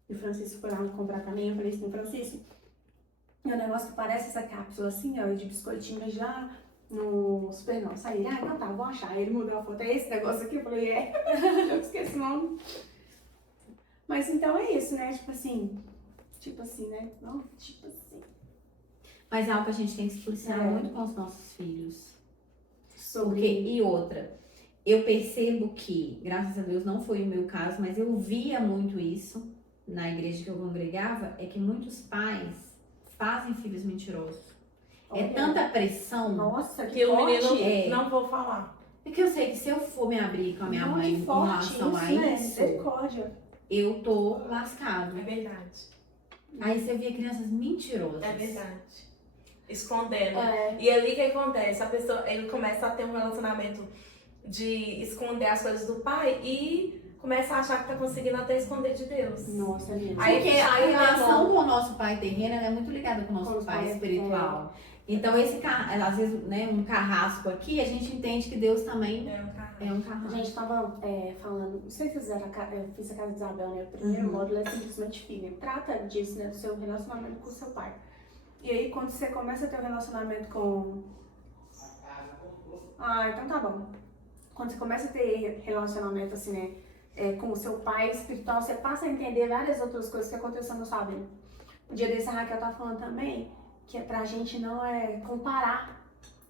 E o Francisco foi lá comprar pra mim. Eu falei assim, Francisco, é um negócio que parece essa cápsula assim, ó, de biscoitinho, mas já no super não. Saí, então tá, vou achar. Aí ele mudou a foto. É esse negócio aqui? Eu falei, eu esqueci o nome. Mas então é isso, né? Tipo assim, né? Não, tipo assim. Mas é algo que a gente tem que se policiar É. muito com os nossos filhos. Sobre... Porque, e outra, eu percebo que, graças a Deus não foi o meu caso, mas eu via muito isso na igreja que eu congregava, é que muitos pais fazem filhos mentirosos. É Olha. tanta pressão. Nossa, que Que o menino forte. É. não vou falar. Porque eu sei que se eu for me abrir com a minha Não, mãe que em forte relação a né? isso, Misericórdia. eu tô lascado. É verdade. Aí você via crianças mentirosas. É verdade. Escondendo. É. E ali o que acontece? A pessoa, ele começa a ter um relacionamento de esconder as coisas do pai e começa a achar que tá conseguindo até esconder de Deus. Nossa, mesmo. Aí Porque a sai relação com o nosso pai terreno ela é muito ligada com o Com nosso os pai pais, espiritual. Então, às vezes, né, um carrasco aqui, a gente entende que Deus também É um carro. é um A carrasco. gente tava falando, não sei se vocês fizeram, eu fiz a casa de Isabel, né? O primeiro Uhum. módulo é simplesmente filho. Trata disso, né? Do seu relacionamento com o seu pai. E aí, quando você começa a ter um relacionamento com... Ah, então tá bom. Quando você começa a ter relacionamento, assim, né? Com o seu pai espiritual, você passa a entender várias outras coisas que aconteceram no sabendo. O dia desse, a Raquel tá falando também que é pra gente não comparar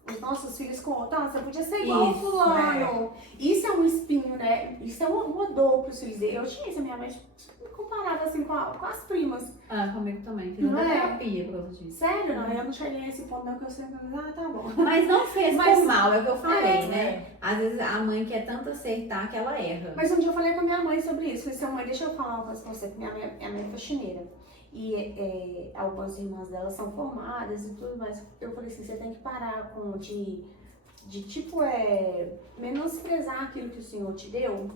os nossos filhos com outros. Nossa, podia ser igual o Isso, fulano. Isso é um espinho, né? Isso é uma dor pros filhos dele. Eu tinha isso, a minha mãe me comparava assim com as primas. Ah, comigo também. Fiz Não até é? terapia por causa disso. Sério, não? Eu não cheguei a esse ponto, não, que eu sempre tá bom. Mas não fez Mas- por mal, é o que eu falei, É. né? Às vezes a mãe quer tanto acertar que ela erra. Mas um dia eu falei com a minha mãe sobre isso. Falei assim, mãe, deixa eu falar uma coisa pra você, que minha mãe é faxineira. E algumas irmãs dela são formadas e tudo mais. Eu falei assim, você tem que parar com de tipo, menosprezar aquilo que o Senhor te deu,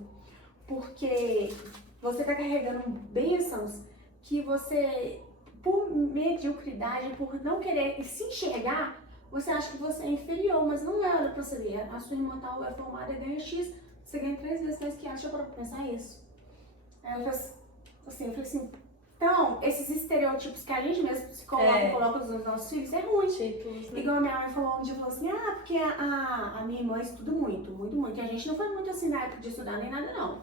porque você tá carregando bênçãos que você, por mediocridade, por não querer se enxergar, você acha que você é inferior, mas não é. Olha pra você ver, a sua irmã tal é formada e ganha X, você ganha 3 vezes mais que ela. Deixa eu parar pra pensar isso. Aí eu falei assim, Então, esses estereótipos que a gente mesmo se coloca nos nossos filhos é ruim. Títulos, né? Igual a minha mãe falou um dia, falou assim, porque a minha irmã estuda muito, muito, muito. E a gente não foi muito assim na época de estudar nem nada, não.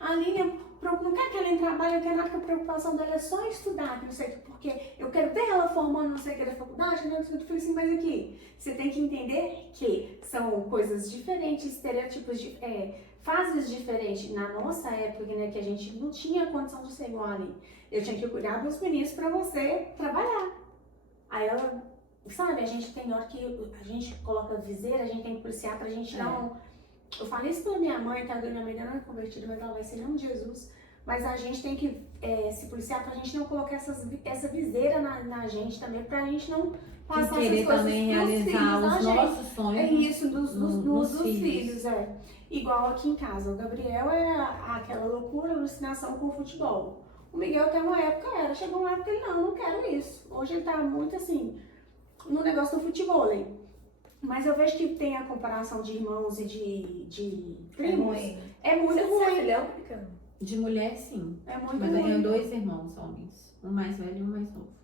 A Aline, não quer que ela entre trabalho, eu quero nada que a preocupação dela é só estudar, que não sei o que, porque eu quero ver ela formando, não sei o que, da faculdade, né? Eu falei assim, mas aqui, você tem que entender que são coisas diferentes, estereótipos, fases diferentes. Na nossa época, né, que a gente não tinha condição de ser igual ali. Eu tinha que cuidar dos meninos pra você trabalhar. Aí ela, sabe, a gente tem hora que a gente coloca viseira, a gente tem que policiar pra gente não... Eu falei isso pra minha mãe, tá? Minha mãe ainda não é convertida, mas ela vai ser em nome de Jesus. Mas a gente tem que se policiar pra gente não colocar essa viseira na gente também, pra gente não passar essas coisas também pros realizar filhos, os nossos sonhos. É isso, dos filhos. filhos, Igual aqui em casa, o Gabriel é aquela loucura, alucinação com o futebol. O Miguel até uma época chegou uma época que ele não quero isso. Hoje ele tá muito assim, no negócio do futebol, hein? Mas eu vejo que tem a comparação de irmãos e de primos. É muito Você ruim. é filhão, Ricardo? De mulher, sim. É muito Mas ruim. eu tenho 2 irmãos homens. Um mais velho e um mais novo.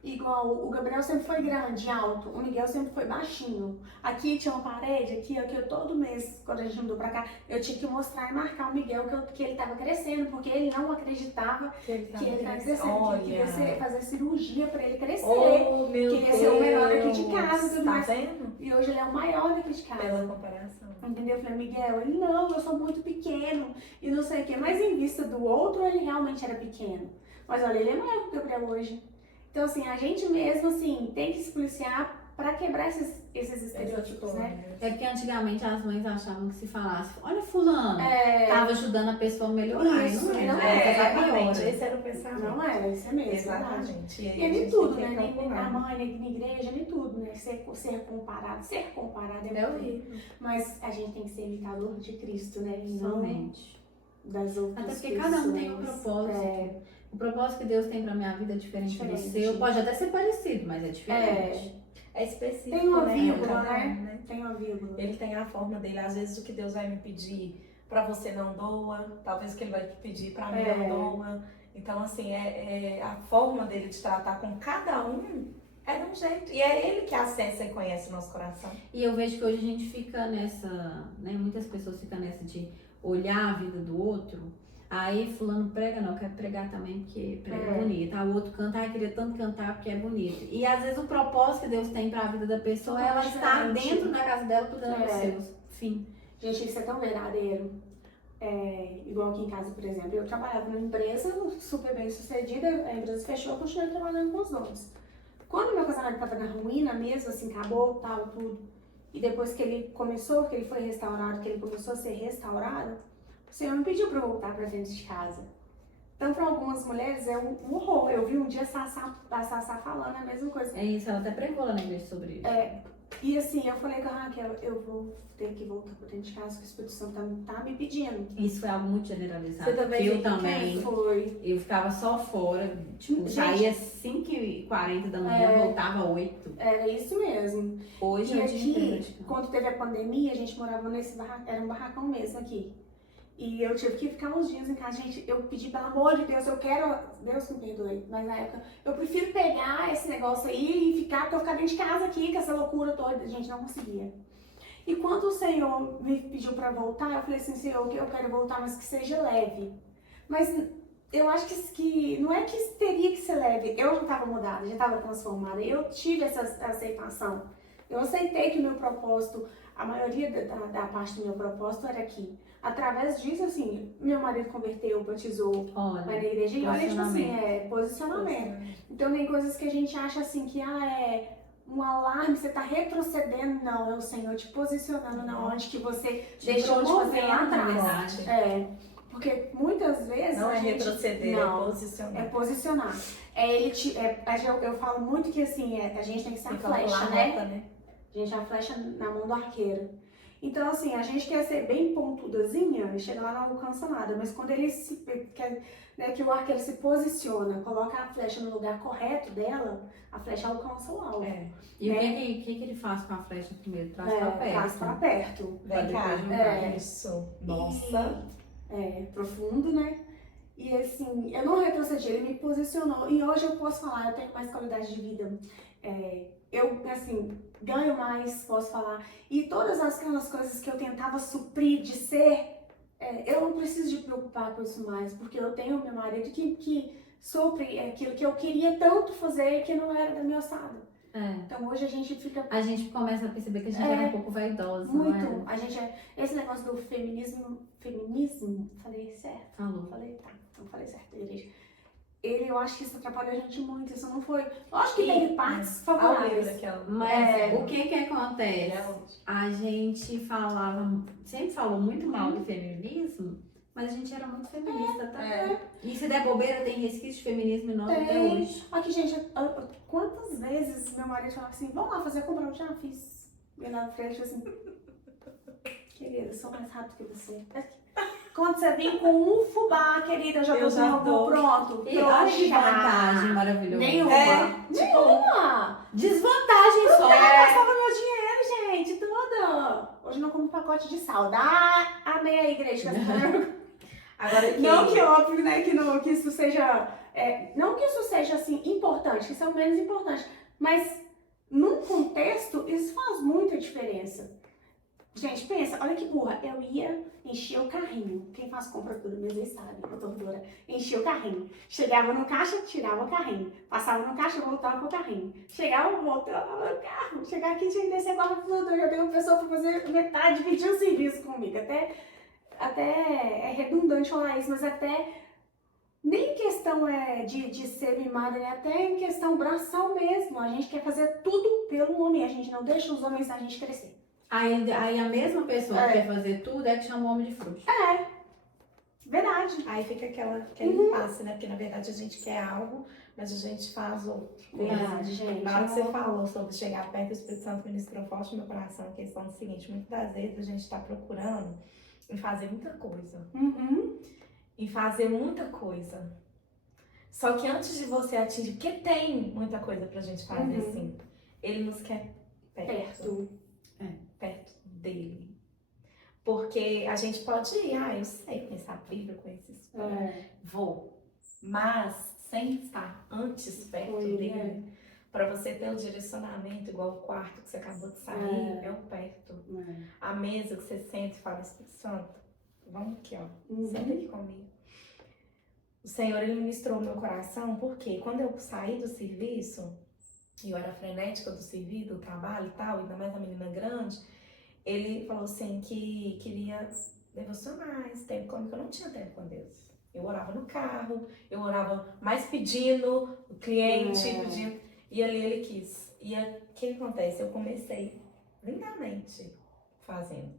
Igual o Gabriel sempre foi grande, alto. O Miguel sempre foi baixinho. Aqui tinha uma parede, aqui eu todo mês, quando a gente mudou pra cá, eu tinha que mostrar e marcar o Miguel que ele tava crescendo, porque ele não acreditava que ele tava crescendo. Que ia fazer cirurgia pra ele crescer. Oh, meu que ele ia ser o melhor daqui de Deus. casa e tudo Tá mais. vendo? E hoje ele é o maior daqui de casa. Pela comparação. Entendeu? Eu falei, Miguel, ele não, eu sou muito pequeno e não sei o quê. Mas em vista do outro, ele realmente era pequeno. Mas olha, ele é maior que o Gabriel hoje. Então, assim, a gente mesmo, assim, tem que se policiar pra quebrar esses estereótipos, né? É porque antigamente as mães achavam que se falasse, olha fulano, tava ajudando a pessoa a melhorar. Isso, não não é, Exatamente, esse era o pensamento. Não é, isso é mesmo. Exatamente. E é nem tudo, né? Nem na mãe, nem na igreja, nem tudo, né? Ser comparado é muito. horrível. Mas a gente tem que ser imitador de Cristo, né? E não Somente. das outras Até porque pessoas. cada um tem um propósito. O propósito que Deus tem pra minha vida é diferente do seu. Pode até ser parecido, mas é diferente. É específico, Tem uma né? vírgula, Cada um, né? Tem uma vírgula. Ele tem a forma dele. Às vezes o que Deus vai me pedir pra você não doa. Talvez o que ele vai te pedir pra mim não doa. Então, assim, a forma dele de tratar com cada um é de um jeito. E é ele que acessa e conhece o nosso coração. E eu vejo que hoje a gente fica nessa, né? Muitas pessoas ficam nessa de olhar a vida do outro. Aí fulano prega, não, eu quero pregar também porque prega bonito. Aí o outro canta, eu queria tanto cantar porque é bonito. E às vezes o propósito que Deus tem pra vida da pessoa, ela está dentro da casa dela cuidando dos seus. Fim. Gente, isso é tão verdadeiro. Igual aqui em casa, por exemplo, eu trabalhava numa empresa super bem sucedida, a empresa fechou, eu continuei trabalhando com os donos. Quando meu casamento estava na ruína mesmo, assim, acabou, tal, tudo, e depois que ele foi restaurado, que ele começou a ser restaurado, o Senhor me pediu para eu voltar para dentro de casa. Então, para algumas mulheres é um horror. Eu vi um dia a Sassá falando a mesma coisa. É isso, ela até pregou lá na igreja sobre isso. E assim, eu falei com a Raquel, eu vou ter que voltar para dentro de casa, que o Espírito Santo tá me pedindo. Isso foi algo muito generalizado. Você também eu fica também. Foi. Eu ficava só fora, tipo, Gente, saía 5h40 da manhã, voltava 8. Era isso mesmo. Hoje E é o dia inteiro aqui, praticamente. quando teve a pandemia, a gente morava nesse barracão, era um barracão mesmo aqui. E eu tive que ficar uns dias em casa, gente, eu pedi, pelo amor de Deus, Deus me perdoe, mas na época, eu prefiro pegar esse negócio aí e ficar dentro de casa aqui, com essa loucura toda, a gente não conseguia. E quando o Senhor me pediu pra voltar, eu falei assim, Senhor, eu quero voltar, mas que seja leve. Mas eu acho que não é que teria que ser leve, eu já estava mudada, já estava transformada, eu tive essa aceitação. Eu aceitei que o meu propósito, a maioria da parte do meu propósito era aqui. Através disso, assim, meu marido converteu, batizou, vai na igreja e olha, tipo assim, posicionamento. Então tem coisas que a gente acha assim que é um alarme, você tá retrocedendo. Não, é o Senhor te posicionando na onde que você deixou de fazer lá atrás. Porque muitas vezes Não a é gente, retroceder, é posicionar. É posicionar. Eu falo muito que assim, a gente tem que ser a flecha, né? A gente é a flecha na mão do arqueiro. Então, assim, a gente quer ser bem pontudazinha e chega lá não alcança nada. Mas quando ele que o arqueiro se posiciona, coloca a flecha no lugar correto dela, a flecha alcança o alvo. E o que ele faz com a flecha primeiro? Traz pra perto. Traz pra perto. Vem cá, Isso. Nossa. Profundo, né? E assim, eu não retrocedi, ele me posicionou. E hoje eu posso falar, eu tenho mais qualidade de vida. Eu, assim, ganho mais, posso falar. E todas aquelas coisas que eu tentava suprir de ser, eu não preciso de preocupar com isso mais. Porque eu tenho meu marido que supre aquilo que eu queria tanto fazer que não era da minha alçada. Então hoje a gente fica... A gente começa a perceber que a gente era um pouco vaidosa, muito. não A gente esse negócio do feminismo, falei certo? Falei, tá, então falei certo, igreja. Eu acho que isso atrapalhou a gente muito, isso não foi... Lógico que teve partes favoráveis. Mas o que acontece? A gente sempre falou muito mal do feminismo, mas a gente era muito feminista, tá? E se der bobeira, tem resquício de feminismo em nós até hoje. Aqui, gente, quantas vezes meu marido falava assim, vamos lá fazer a compra, eu já fiz. E na frente, tipo assim, querida, eu sou mais rápido que você. Quando você vem com um fubá, querida, já tô pronto. E olha que vantagem maravilhosa. Nenhuma. Desvantagem só. Eu gastava meu dinheiro, gente, toda. Hoje eu não como pacote de sal. Amei a igreja. Agora não que óbvio, né, que isso seja... não que isso seja, assim, importante, que isso é o menos importante. Mas, num contexto, isso faz muita diferença. Gente, pensa, olha que burra. Eu ia encher o carrinho. Quem faz compra tudo mesmo sabe, eu tô dura. Enchia o carrinho. Chegava no caixa, tirava o carrinho. Passava no caixa, voltava pro carrinho. Chegava, voltava no carro. Chegar aqui, tinha que descer agora pro fluidor. Já tem uma pessoa pra fazer metade, dividir o serviço comigo. Até é redundante falar isso, mas até nem questão de ser mimada, né? Até em questão braçal mesmo. A gente quer fazer tudo pelo homem, a gente não deixa os homens a gente crescer. Aí a mesma pessoa que quer fazer tudo que chama o homem de frouxo. Verdade. Aí fica aquele impasse, né? Porque na verdade a gente quer algo, mas a gente faz outro. Verdade, gente. Na hora que você falou sobre chegar perto do Espírito Santo, ministrou forte no meu coração a questão do seguinte: muitas das vezes a gente está procurando em fazer muita coisa. Em fazer muita coisa. Só que antes de você atingir, porque tem muita coisa pra gente fazer assim, ele nos quer perto dele. Porque a gente pode ir, eu sei conhecer a Bíblia, conhecer isso. Vou. Mas sem estar antes perto dele, pra você ter o direcionamento, igual o quarto que você acabou de sair, é o perto. A mesa que você senta e fala, Espírito Santo, vamos aqui, ó, senta aqui comigo. O Senhor, ele ministrou meu coração, porque quando eu saí do serviço, e eu era frenética do serviço, do trabalho e tal, ainda mais a menina grande, ele falou assim que queria devocionais, tempo comigo, eu não tinha tempo com Deus. Eu orava no carro, eu orava mais pedindo, o cliente pedindo, e ali ele quis. E o que acontece? Eu comecei lindamente fazendo.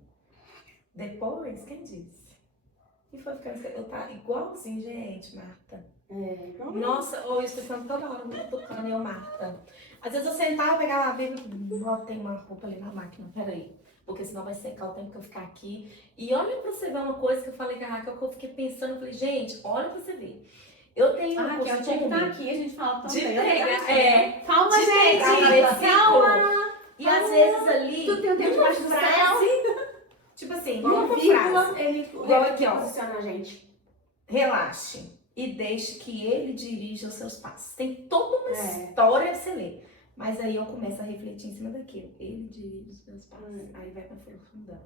Depois, quem disse? E foi ficando, eu tá igualzinho, gente, Marta. Nossa, ou isso ficando toda hora me tocando, eu, Marta. Às vezes eu sentava, pegava a Bíblia, tem uma roupa ali na máquina, peraí. Porque senão vai secar o tempo que eu ficar aqui. E olha pra você ver uma coisa que eu falei, que eu fiquei pensando, eu falei, gente, olha pra você ver. Eu tenho um que eu tinha que estar aqui, a gente fala de também. pegar, Calma, de gente, pegar um calma. E às vezes ali, Tu tem um tempo numa de frase, tipo assim, Uma numa vírgula, frase, ele igual aqui, ó. posiciona a gente. Relaxe e deixe que ele dirija os seus passos. Tem toda uma história pra você ler. Mas aí eu começo a refletir em cima daquilo. Ele dirige os meus passos. Aí vai aprofundando.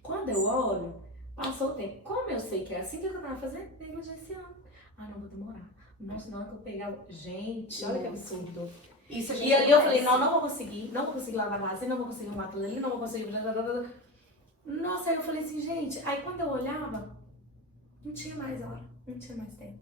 Quando eu olho, passou o tempo. Como eu sei que é assim que eu tava fazendo, negligenciando. Não vou demorar. Nossa, na hora que eu pegar. Gente, olha que absurdo. Isso a gente E ali eu falei, não vou conseguir lavar vasilha, não vou conseguir arrumar tudo ali, não vou conseguir. Nossa, aí eu falei assim, gente. Aí quando eu olhava, não tinha mais hora, não tinha mais tempo.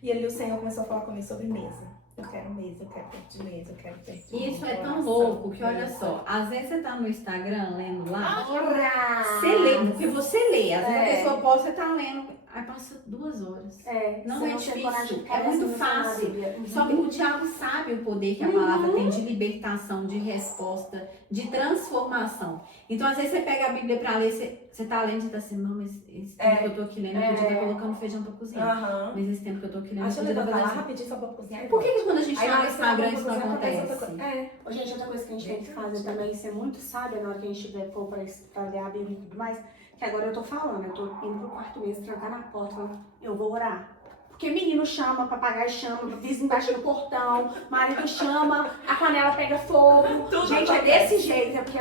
E ali o Senhor começou a falar comigo sobre mesa. Eu quero mesa, eu quero perto de mesa, eu quero perto de mesa. Isso é tão louco que, olha só, às vezes você tá no Instagram lendo lá, Ora! você lê, porque você lê, às vezes a pessoa posta, você tá lendo, aí passa 2 horas. Não é difícil, é muito fácil. Só que o Thiago sabe o poder que a palavra tem de libertação, de resposta, de transformação. Então, às vezes você pega a Bíblia pra ler, você tá lendo e tá assim, não, mas esse tempo que eu tô aqui lendo, eu podia estar colocando feijão pra cozinhar. Mas esse tempo que eu tô aqui lendo, eu Deixa eu podia estar levantar lá fazendo... rapidinho só pra cozinhar. Por que quando a gente Aí tá no na Instagram isso não acontece? acontece? Gente, outra coisa que a gente tem que fazer também, ser muito sábia na hora que a gente tiver for pra ler a Bíblia e tudo mais, que agora eu tô falando, eu tô indo pro quarto mesmo, trancar na porta, falando, eu vou orar. Porque menino chama, papagaio chama, vizinho bate no portão, marido chama, a panela pega fogo. Tudo Gente, é acontece. desse jeito. É porque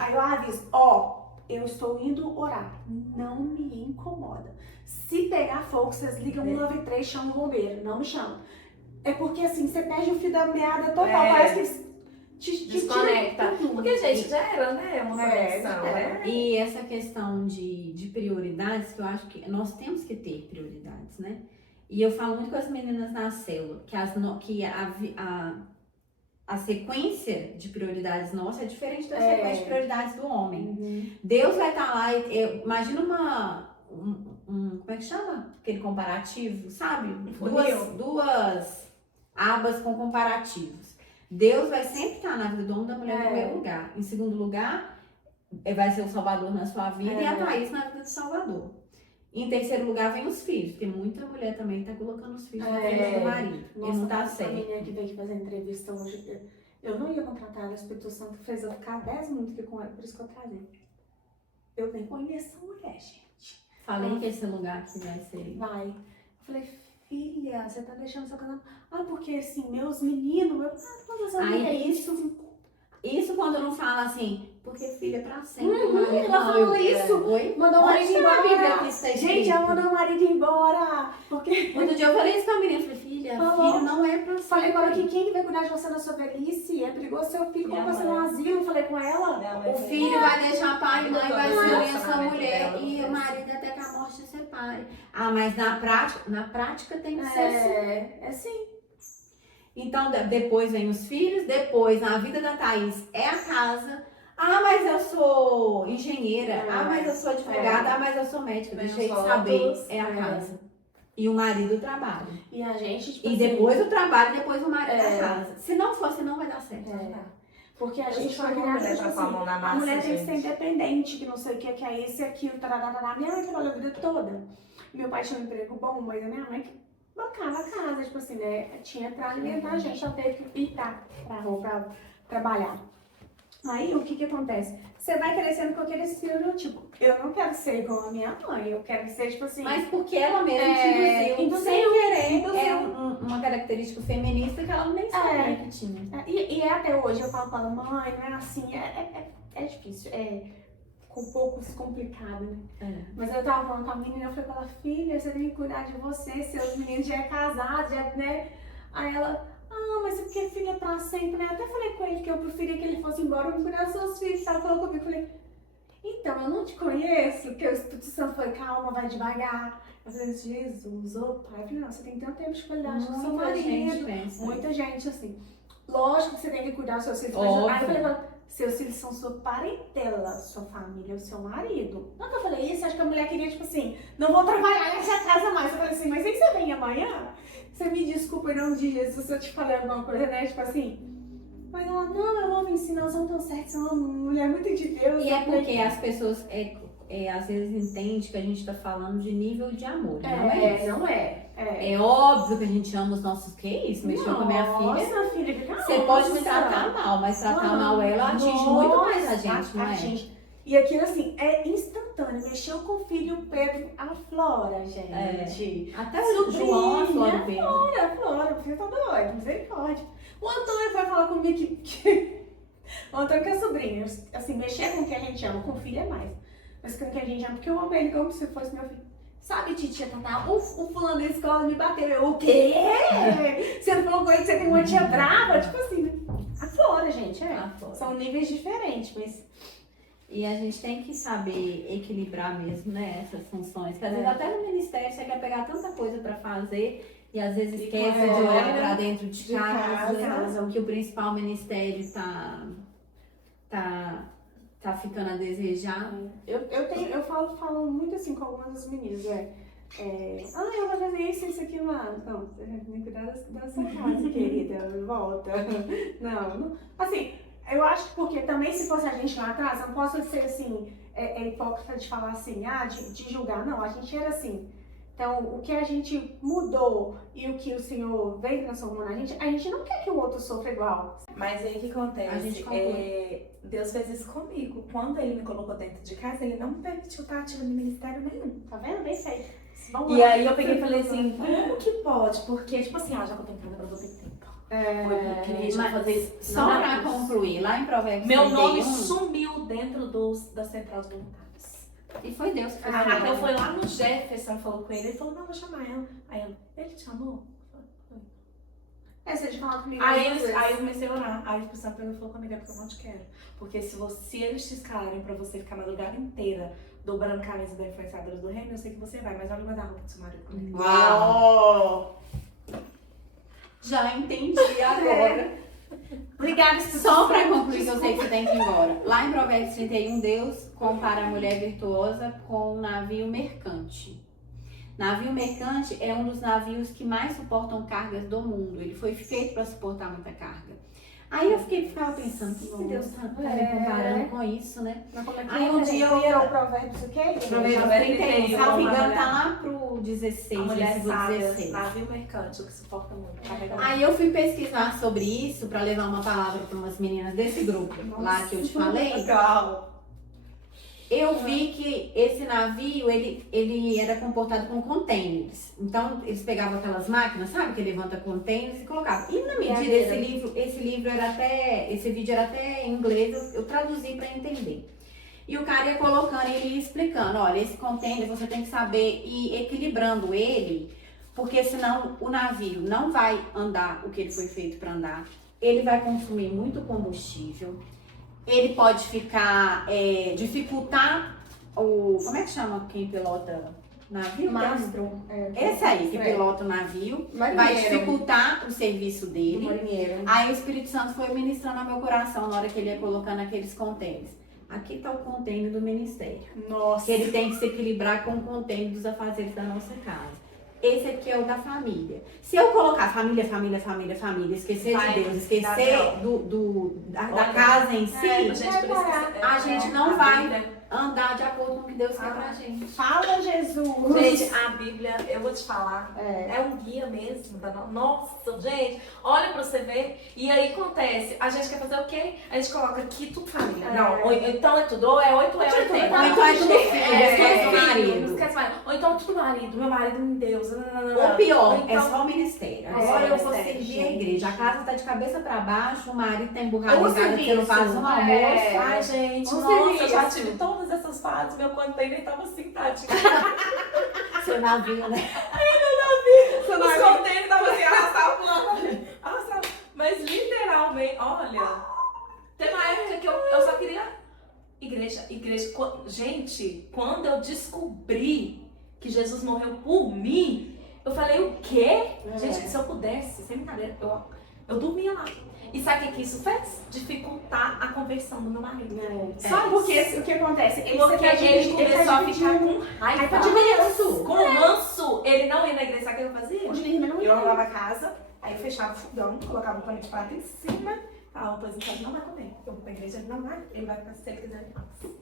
aí eu aviso, eu estou indo orar. Não me incomoda. Se pegar fogo, vocês ligam 193, chamam o bombeiro. Não me chamam. É porque assim, você perde o fio da meada total. Parece que te Desconecta. tira tudo. Porque, gente, já era, né? Uma conexão, né? E essa questão de prioridades, que eu acho que nós temos que ter prioridades, né? E eu falo muito com as meninas na célula, que a sequência de prioridades nossa é diferente da sequência de prioridades do homem. Deus vai estar lá, imagina como é que chama? Aquele comparativo, sabe? Duas abas com comparativos. Deus vai sempre estar na vida do homem e da mulher em primeiro lugar. Em segundo lugar, vai ser o Salvador na sua vida e a Thaís na vida do Salvador. Em terceiro lugar vem os filhos, porque muita mulher também está colocando os filhos na frente do marido. Nossa, e não tá a certo. menina que veio aqui fazer entrevista hoje, eu não ia contratar ela, o Espírito Santo fez eu ficar 10 minutos aqui com ela, por isso que eu trazei. Eu nem conheço a mulher, gente. Falei que esse lugar aqui vai ser. Vai. Eu falei, filha, você tá deixando seu canal. Porque assim, meus meninos, Aí isso quando não fala assim, porque filha é pra sempre. Marido, ela falou isso. Oi? Mandou o marido Onde tá a Bíblia embora. que está Gente, escrito? ela mandou o marido embora. Porque Outro dia eu falei isso com a menina, eu falei, filha, Falou. filho não é pra falei com ela que sempre. quem vai cuidar de você na sua velhice é perigoso seu filho, Minha como você no mãe. asilo. Falei com ela. O filho vai deixar pai e mãe, vai ser a sua Relacionamento mulher dela, e não o marido até que a morte se separe. Ah, mas na prática tem que ser assim. É sim. Então, depois vem os filhos, depois, na vida da Thaís, é a casa. Ah, mas eu sou engenheira. Ah, mas eu sou advogada. Ah, mas eu sou médica. Vem Deixei os de saber. outros. É a casa. E o marido trabalha. E a gente, tipo E assim, depois o trabalho, depois o marido da casa. Se não for, não vai dar certo. porque a A gente gente foi foi criada, mulher tipo pra pôr a mão na a massa, mulher tem que ser gente. independente, que não sei o que é esse, aquilo, tarará. Minha mãe trabalhou a vida toda. Meu pai tinha um emprego bom, mas a minha mãe que bancava a casa, tipo assim, né? Tinha pra alimentar a gente, ela teve que ir pra trabalhar. Aí, o que que acontece? Você vai crescendo com aquele estereotipo. Eu não quero ser igual a minha mãe, eu quero ser, tipo assim... Mas porque ela mesma te induziu, sem querer. É uma característica feminista que ela nem sabia que tinha. E até hoje eu falo com ela, mãe, não é assim, é difícil, um pouco complicado, né? Mas eu tava falando com a menina, eu falei com ela, filha, você tem que cuidar de você, seus meninos já é casado, já, né? Aí ela, mas é porque filho é pra sempre, né? Eu até falei com ele que eu preferia que ele fosse embora pra cuidar dos seus filhos, ela falou comigo, eu falei, então, eu não te conheço, que o Espírito Santo foi, calma, vai devagar. Eu falei, Jesus, pai, eu falei, não, você tem que ter um tempo de qualidade com seu marido. Muita gente, assim, lógico que você tem que cuidar dos seus filhos. Aí eu falei, seus filhos são sua parentela, sua família, o seu marido. Não que eu falei isso, acho que a mulher queria, tipo assim, não vou trabalhar nessa casa mais. Eu falei assim, mas aí você vem amanhã? Você me desculpa em nome de Jesus se eu te falei alguma coisa, né? Tipo assim. Mas ela, não, eu amo ensinar, elas não tão certas, são uma mulher muito de Deus. E é porque as pessoas às vezes entendem que a gente tá falando de nível de amor, não é isso? Não é. É óbvio que a gente ama os nossos gays, mexeu com a minha filha. Nossa, filha, fica Você pode me tratar mal, mas tratar mal ela atinge muito mais a gente, não é? E aquilo assim, é instantâneo. Mexeu com o filho, o Pedro aflora, gente. Até o João aflora o Pedro. Aflora, o filho tá doido, misericórdia. O Antônio foi falar comigo que o Antônio que é sobrinho, assim, mexer com quem a gente ama, com o filho é mais. Mas com quem a gente ama, porque eu amo ele como se fosse meu filho. Sabe, titia Tatá, o fulano da escola me bateu. Eu, o quê? Você não falou com ele que você tem uma tia brava? Tipo assim, né? Aflora, gente, Aflora. São níveis diferentes, mas... E a gente tem que saber equilibrar mesmo, né, essas funções. Que às vezes até no ministério você quer pegar tanta coisa pra fazer e às vezes esquece de olhar pra dentro de casa. Que o principal ministério tá ficando a desejar. Eu falo muito assim com algumas das meninas, eu vou fazer isso aqui lá. Não, você tem que cuidar da sua casa, querida, volta. Não, assim, eu acho que porque também se fosse a gente lá atrás, eu não posso ser assim, hipócrita de falar assim, de julgar, não, a gente era assim. Então, o que a gente mudou e o que o Senhor veio transformando a gente não quer que o outro sofra igual. Mas aí o que acontece? A gente Deus fez isso comigo. Quando ele me colocou dentro de casa, ele não me permitiu estar ativa no ministério nenhum. Tá vendo? Bem feito. E aí eu peguei e falei assim, como que pode? Porque, tipo assim, já que eu tô em casa, agora eu vou ter tempo. Vou pra igreja, vou fazer isso. Só pra concluir, lá em Provérbios Meu 31, nome sumiu dentro da central de voluntários. e foi Deus que fez A Raquel isso. foi lá no Jefferson, falou com ele falou, não, vou chamar ela. Aí ele te chamou? Você de falar comigo. Aí eu comecei a orar. Aí o Espírito Santo pegou e falou comigo, é porque eu não te quero. Porque se eles te escalarem pra você ficar a madrugada inteira dobrando camisa da influenciadora do reino, eu sei que você vai, mas olha o guarda-roupa do seu marido comigo. Uau! Já entendi agora. Obrigada, Espírito Só pra Santo. concluir, que eu sei que você tem que ir embora. Lá em Provérbios 31, Deus compara a mulher virtuosa com um navio mercante. Navio mercante é um dos navios que mais suportam cargas do mundo. Ele foi feito para suportar muita carga. Aí eu ficava pensando, o que Deus tá me comparando com isso, né? Aí um dia eu ia... o Provérbios o quê? Provérbios 31, salvo engano, tá lá pro 16, A mulher versículo sábia, 16. navio mercante, o que suporta muito. Carrega muito. Aí eu fui pesquisar sobre isso para levar uma palavra para umas meninas desse grupo lá que eu te falei. Legal. Eu vi que esse navio, ele era comportado com containers. Então, eles pegavam aquelas máquinas, sabe? Que levanta containers e colocavam. E na medida, esse livro era até, esse vídeo era até em inglês, eu traduzi para entender. E o cara ia colocando, ele ia explicando, olha, esse container você tem que saber ir equilibrando ele, porque senão o navio não vai andar o que ele foi feito para andar. Ele vai consumir muito combustível. Ele pode ficar, dificultar o... Como é que chama quem pilota navio? Mastro. Esse aí que pilota o navio. Vai Marinheiro. dificultar o serviço dele. Marinheiro. Aí o Espírito Santo foi ministrando ao meu coração na hora que ele ia colocando aqueles contêineres. Aqui está o container do ministério. Nossa. Que ele tem que se equilibrar com o container dos afazeres da nossa casa. Esse aqui é o da família. Se eu colocar família, esquecer Vai, de Deus, esquecer da casa em si, a gente não vai andar de acordo com o que Deus quer pra gente. Fala, Jesus. Gente, a Bíblia, eu vou te falar, é um guia mesmo. Nossa, gente, olha pra você ver. E aí acontece, a gente quer fazer o quê? A gente coloca aqui tudo família. Não, ou então é tudo, ou é 8 ou é 80. Ou então é tudo filho, esquece o marido. Esquece marido. Ou então é tudo marido, meu marido em Deus. Ou pior, Ou é então- só o ministério. É, Agora eu vou ministério, servir a gente. igreja. A casa tá de cabeça pra baixo, o marido tá emburrado Ou em casa porque não serviço. faz um almoço. Ai, gente, Um nossa, eu já serviço. tive todas essas fases, meu container tava assim, tadinho. Seu navio, né? Os containers estavam assim, arrastava pro lado. Arrastava. Mas literalmente, olha, tem uma época que eu só queria igreja. Gente, quando eu descobri que Jesus morreu por mim, eu falei, o quê? Gente, se eu pudesse, sem brincadeira, eu dormia lá. E sabe o que isso fez? Dificultar a conversão do meu marido. Sabe por quê? O que acontece? Porque ele começou a ficar com raiva. de ranço. Com ranço. Ele não ia na igreja, sabe o que eu fazia? O Juninho não Eu ia. arrumava a casa, aí eu fechava o fogão, colocava o pano de prato em cima. Ah, pois então ele não vai comer. Eu vou pra igreja, ele não vai. Ele vai ficar se ele quiser, ele faz.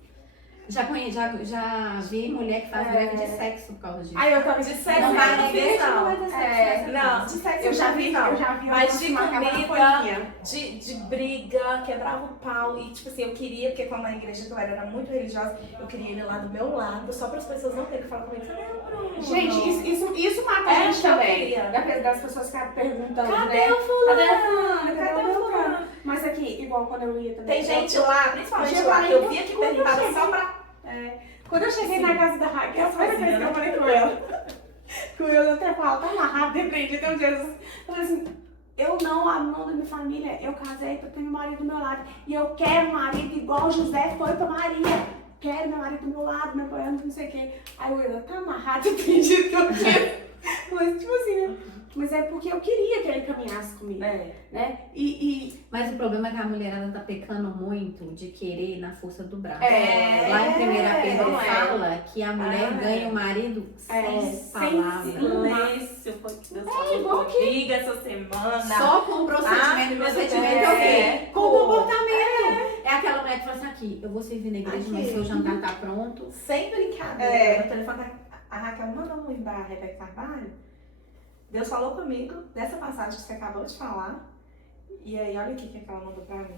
Já vi mulher que faz greve de sexo por causa disso. Aí eu tava De sexo, Não vai na igreja, não. não vai ter sexo. Não, de sexo Eu já vi Mas de uma comida, folhinha. de briga, quebrava o pau. E tipo assim, eu queria, porque como a igreja que eu era muito religiosa, eu queria ele lá do meu lado, só para as pessoas não terem que falar comigo. Bruno. Gente, isso mata a gente que eu também. queria. Das pessoas ficarem perguntando, Cadê né? o fulano? Cadê a fulana? Cadê Cadê o o fulano? fulano? Mas aqui, igual quando eu ia também. Tem gente lá, principalmente Chegou lá, aí, que eu via que quando eu perguntava cheguei- só pra... Quando eu cheguei Sim. na casa da Raquel, a primeira Sozinha, vez que né? eu falei com ela, que eu até falo, tá amarrado, depende, então Jesus. Eu falei assim, eu não abro mão da minha família, eu casei pra ter meu marido do meu lado. E eu quero um marido igual José foi pra Maria. Quero meu marido do meu lado, me apoiando, não sei o quê. Aí o Will, tá amarrado, depende do dia. Mas tipo assim, né? Mas é porque eu queria que ele caminhasse comigo, né? Mas o problema é que a mulherada tá pecando muito de querer na força do braço. É, Lá em 1 Pedro não é. fala que a mulher ganha o marido sem palavras. Silêncio, foi que Deus falou igual comigo essa semana. Só com o procedimento. meu Procedimento Deus. é o quê? Com o comportamento. É aquela mulher que fala assim, aqui, eu vou servir na igreja, mas seu jantar tá pronto. Sem brincadeira. No telefone, a Raquel mandou um da Rebeca Carvalho. Deus falou comigo dessa passagem que você acabou de falar. E aí, olha o que ela mandou pra mim.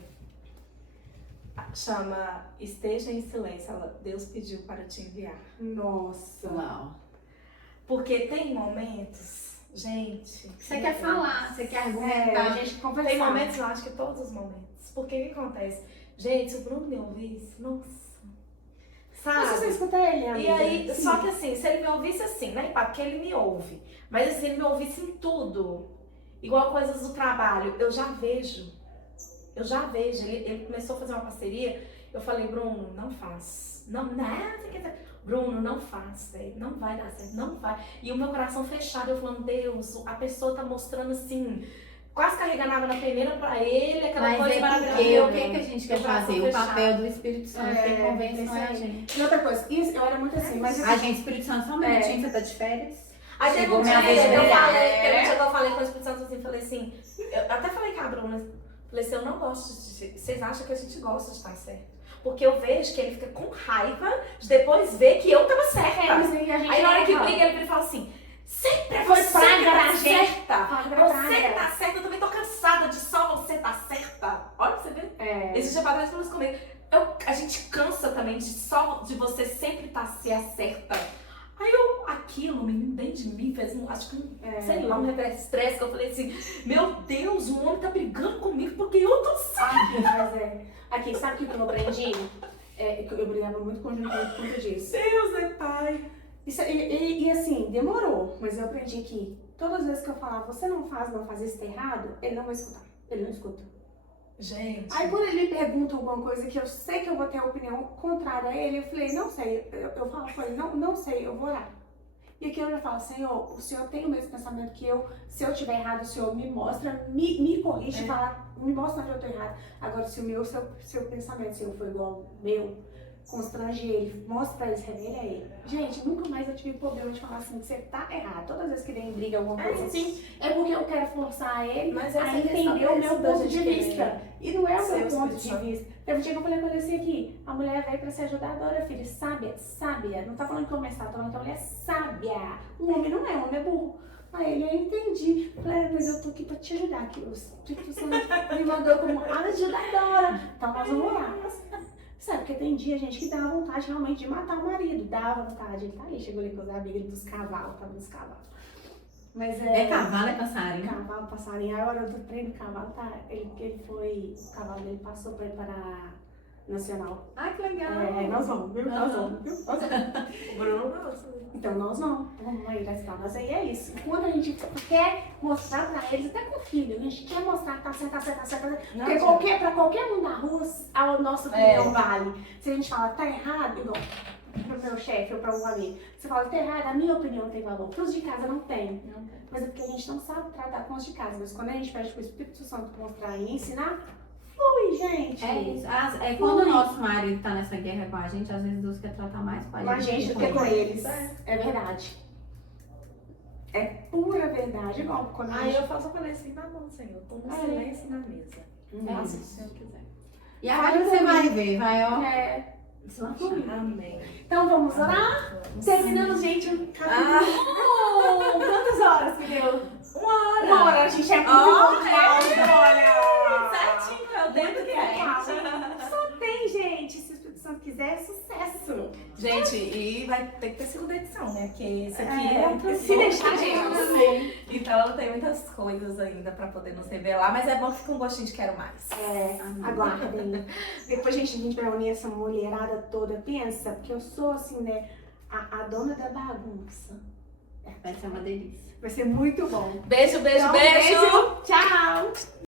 Chama Esteja em Silêncio. Deus pediu para te enviar. Nossa. Uau. Porque tem momentos, gente... Você quer falar, você quer argumentar. A gente conversar. Tem momentos, eu acho que todos os momentos. Porque o que acontece? Gente, se o Bruno me ouvisse, nossa... Mas Sabe? você escuta ele, amiga? E aí, Sim. só que assim, se ele me ouvisse assim, né, pá, porque ele me ouve, mas assim, ele me ouvisse em tudo, igual coisas do trabalho, eu já vejo, ele começou a fazer uma parceria, eu falei, Bruno, não faz, não, você quer dizer, Bruno, não faz, velho, não vai dar certo, não vai, e o meu coração fechado, eu falando, Deus, a pessoa tá mostrando assim, quase carregando água na peneira pra ele, aquela Mas coisa é porque maravilhosa. o que a gente quer Eu já fazer? sou O papel fechada. do Espírito Santo, quem convence não é a gente. E outra coisa, isso, eu era muito assim, mas A gente, Espírito Santo, só um minutinho, você tá de férias? Aí teve Chegou um dia minha vez de que eu brilhar. falei, teve um dia que eu falei com o Espírito Santo assim, falei assim, eu até falei com a Bruna, falei assim, eu não gosto de, vocês acham que a gente gosta de estar certo? Porque eu vejo que ele fica com raiva de depois ver que eu tava certa. mas aí a gente Aí na hora que erra. briga, ele vira e fala assim, sempre é Foi você praga que da tá gente. certa. Praga Você da que tá certa, eu também tô cansada de só você tá certa. Olha pra você ver. Esse dia pra trás falou isso comigo. A gente cansa também de só de você sempre estar se acerta. Aí aquilo, o menino dentro de mim fez acho que sei lá, um estresse que eu falei assim, meu Deus, o homem tá brigando comigo porque eu tô certa. Mas aqui, sabe o que eu aprendi? Eu brigava muito com o Júnior por conta disso. Deus é pai. E assim, demorou, mas eu aprendi que todas as vezes que eu falava, você não faz isso tá errado, ele não vai escutar. Ele não escuta. Gente. Aí quando ele me pergunta alguma coisa que eu sei que eu vou ter a opinião contrária a ele, eu falei, não sei. Eu falo com ele, não sei, eu vou orar. E aqui eu já falo, Senhor, o Senhor tem o mesmo pensamento que eu. Se eu estiver errado, o Senhor me mostra, me corrige, fala, me mostra onde eu estou errado. Agora, se o meu, seu pensamento, Senhor, for igual ao meu, constrange ele, mostra pra ele, revela a ele. Gente, nunca mais eu tive problema de falar assim, que você tá errado. Todas as vezes que vem briga, alguma coisa assim, é porque eu quero forçar ele Mas a essa questão entender o meu dessa da ponto de gente vista. E não é o ser meu o ponto Espírito de Santo. vista. Teve um dia que eu falei com ele assim aqui, a mulher veio pra ser ajudadora, filha, sábia. Não tá falando que o homem está, tá falando que a mulher é sábia. O homem não é, o homem é burro. Aí ele, eu entendi. Falei, mas eu tô aqui pra te ajudar, que o Espírito Santo me mandou como ajudadora. Então nós vamos orar. Sabe, porque tem dia, gente, que dá vontade realmente de matar o marido. Dava vontade. Ele tá ali, chegou ali com os amigos dos cavalos, tava nos cavalos. Mas É cavalo, é passarinho? Cavalo, passarinho. A hora do treino do cavalo, tá? Ele foi, o cavalo dele passou pra ir para a Nacional. Ah, que legal. Nós vamos, viu? Nós vamos, viu? Nós vamos. O Bruno gosta. Então nós não. Vamos aí, mas aí é isso. Quando a gente quer mostrar pra eles, até com o filho, a gente quer mostrar que tá certo. Porque pra qualquer um na rua, a nossa opinião vale. Se a gente fala, tá errado, igual pro meu chefe ou pra um amigo, você fala, tá errado, a minha opinião tem valor. Pros de casa não tem. Mas é porque a gente não sabe tratar com os de casa. Mas quando a gente pede pro Espírito Santo mostrar e ensinar, flui, gente. É isso. Quando o nosso marido tá nessa guerra com a gente, às vezes Deus quer tratar mais com A gente do que com eles. É verdade. É pura verdade. Igual quando a Aí gente... eu falei assim, tá bom, Senhor, tô no silêncio na mesa. Faça o que o Senhor quiser. E agora você vai ver, vai, ó. deslanchar. Amém. Então vamos orar? Terminamos, gente, o capítulo. Quantas horas que deu? 1 hora. 1 hora, a gente é muito bom de áudio. Olha! Certinho, é o Muito tempo que é. tempo. Só tem, gente. Se o Espírito Santo quiser, é sucesso. Gente, e vai ter que ter segunda edição, né? Porque esse aqui é um se deixar, gente. Então tem muitas coisas ainda pra poder nos revelar, mas é bom que fica um gostinho de quero mais. Aguardem. Depois, gente, a gente vai unir essa mulherada toda. Pensa, porque eu sou assim, né? A dona da bagunça. Vai ser uma delícia. Vai ser muito bom. Beijo, beijo, Então, beijo! Tchau!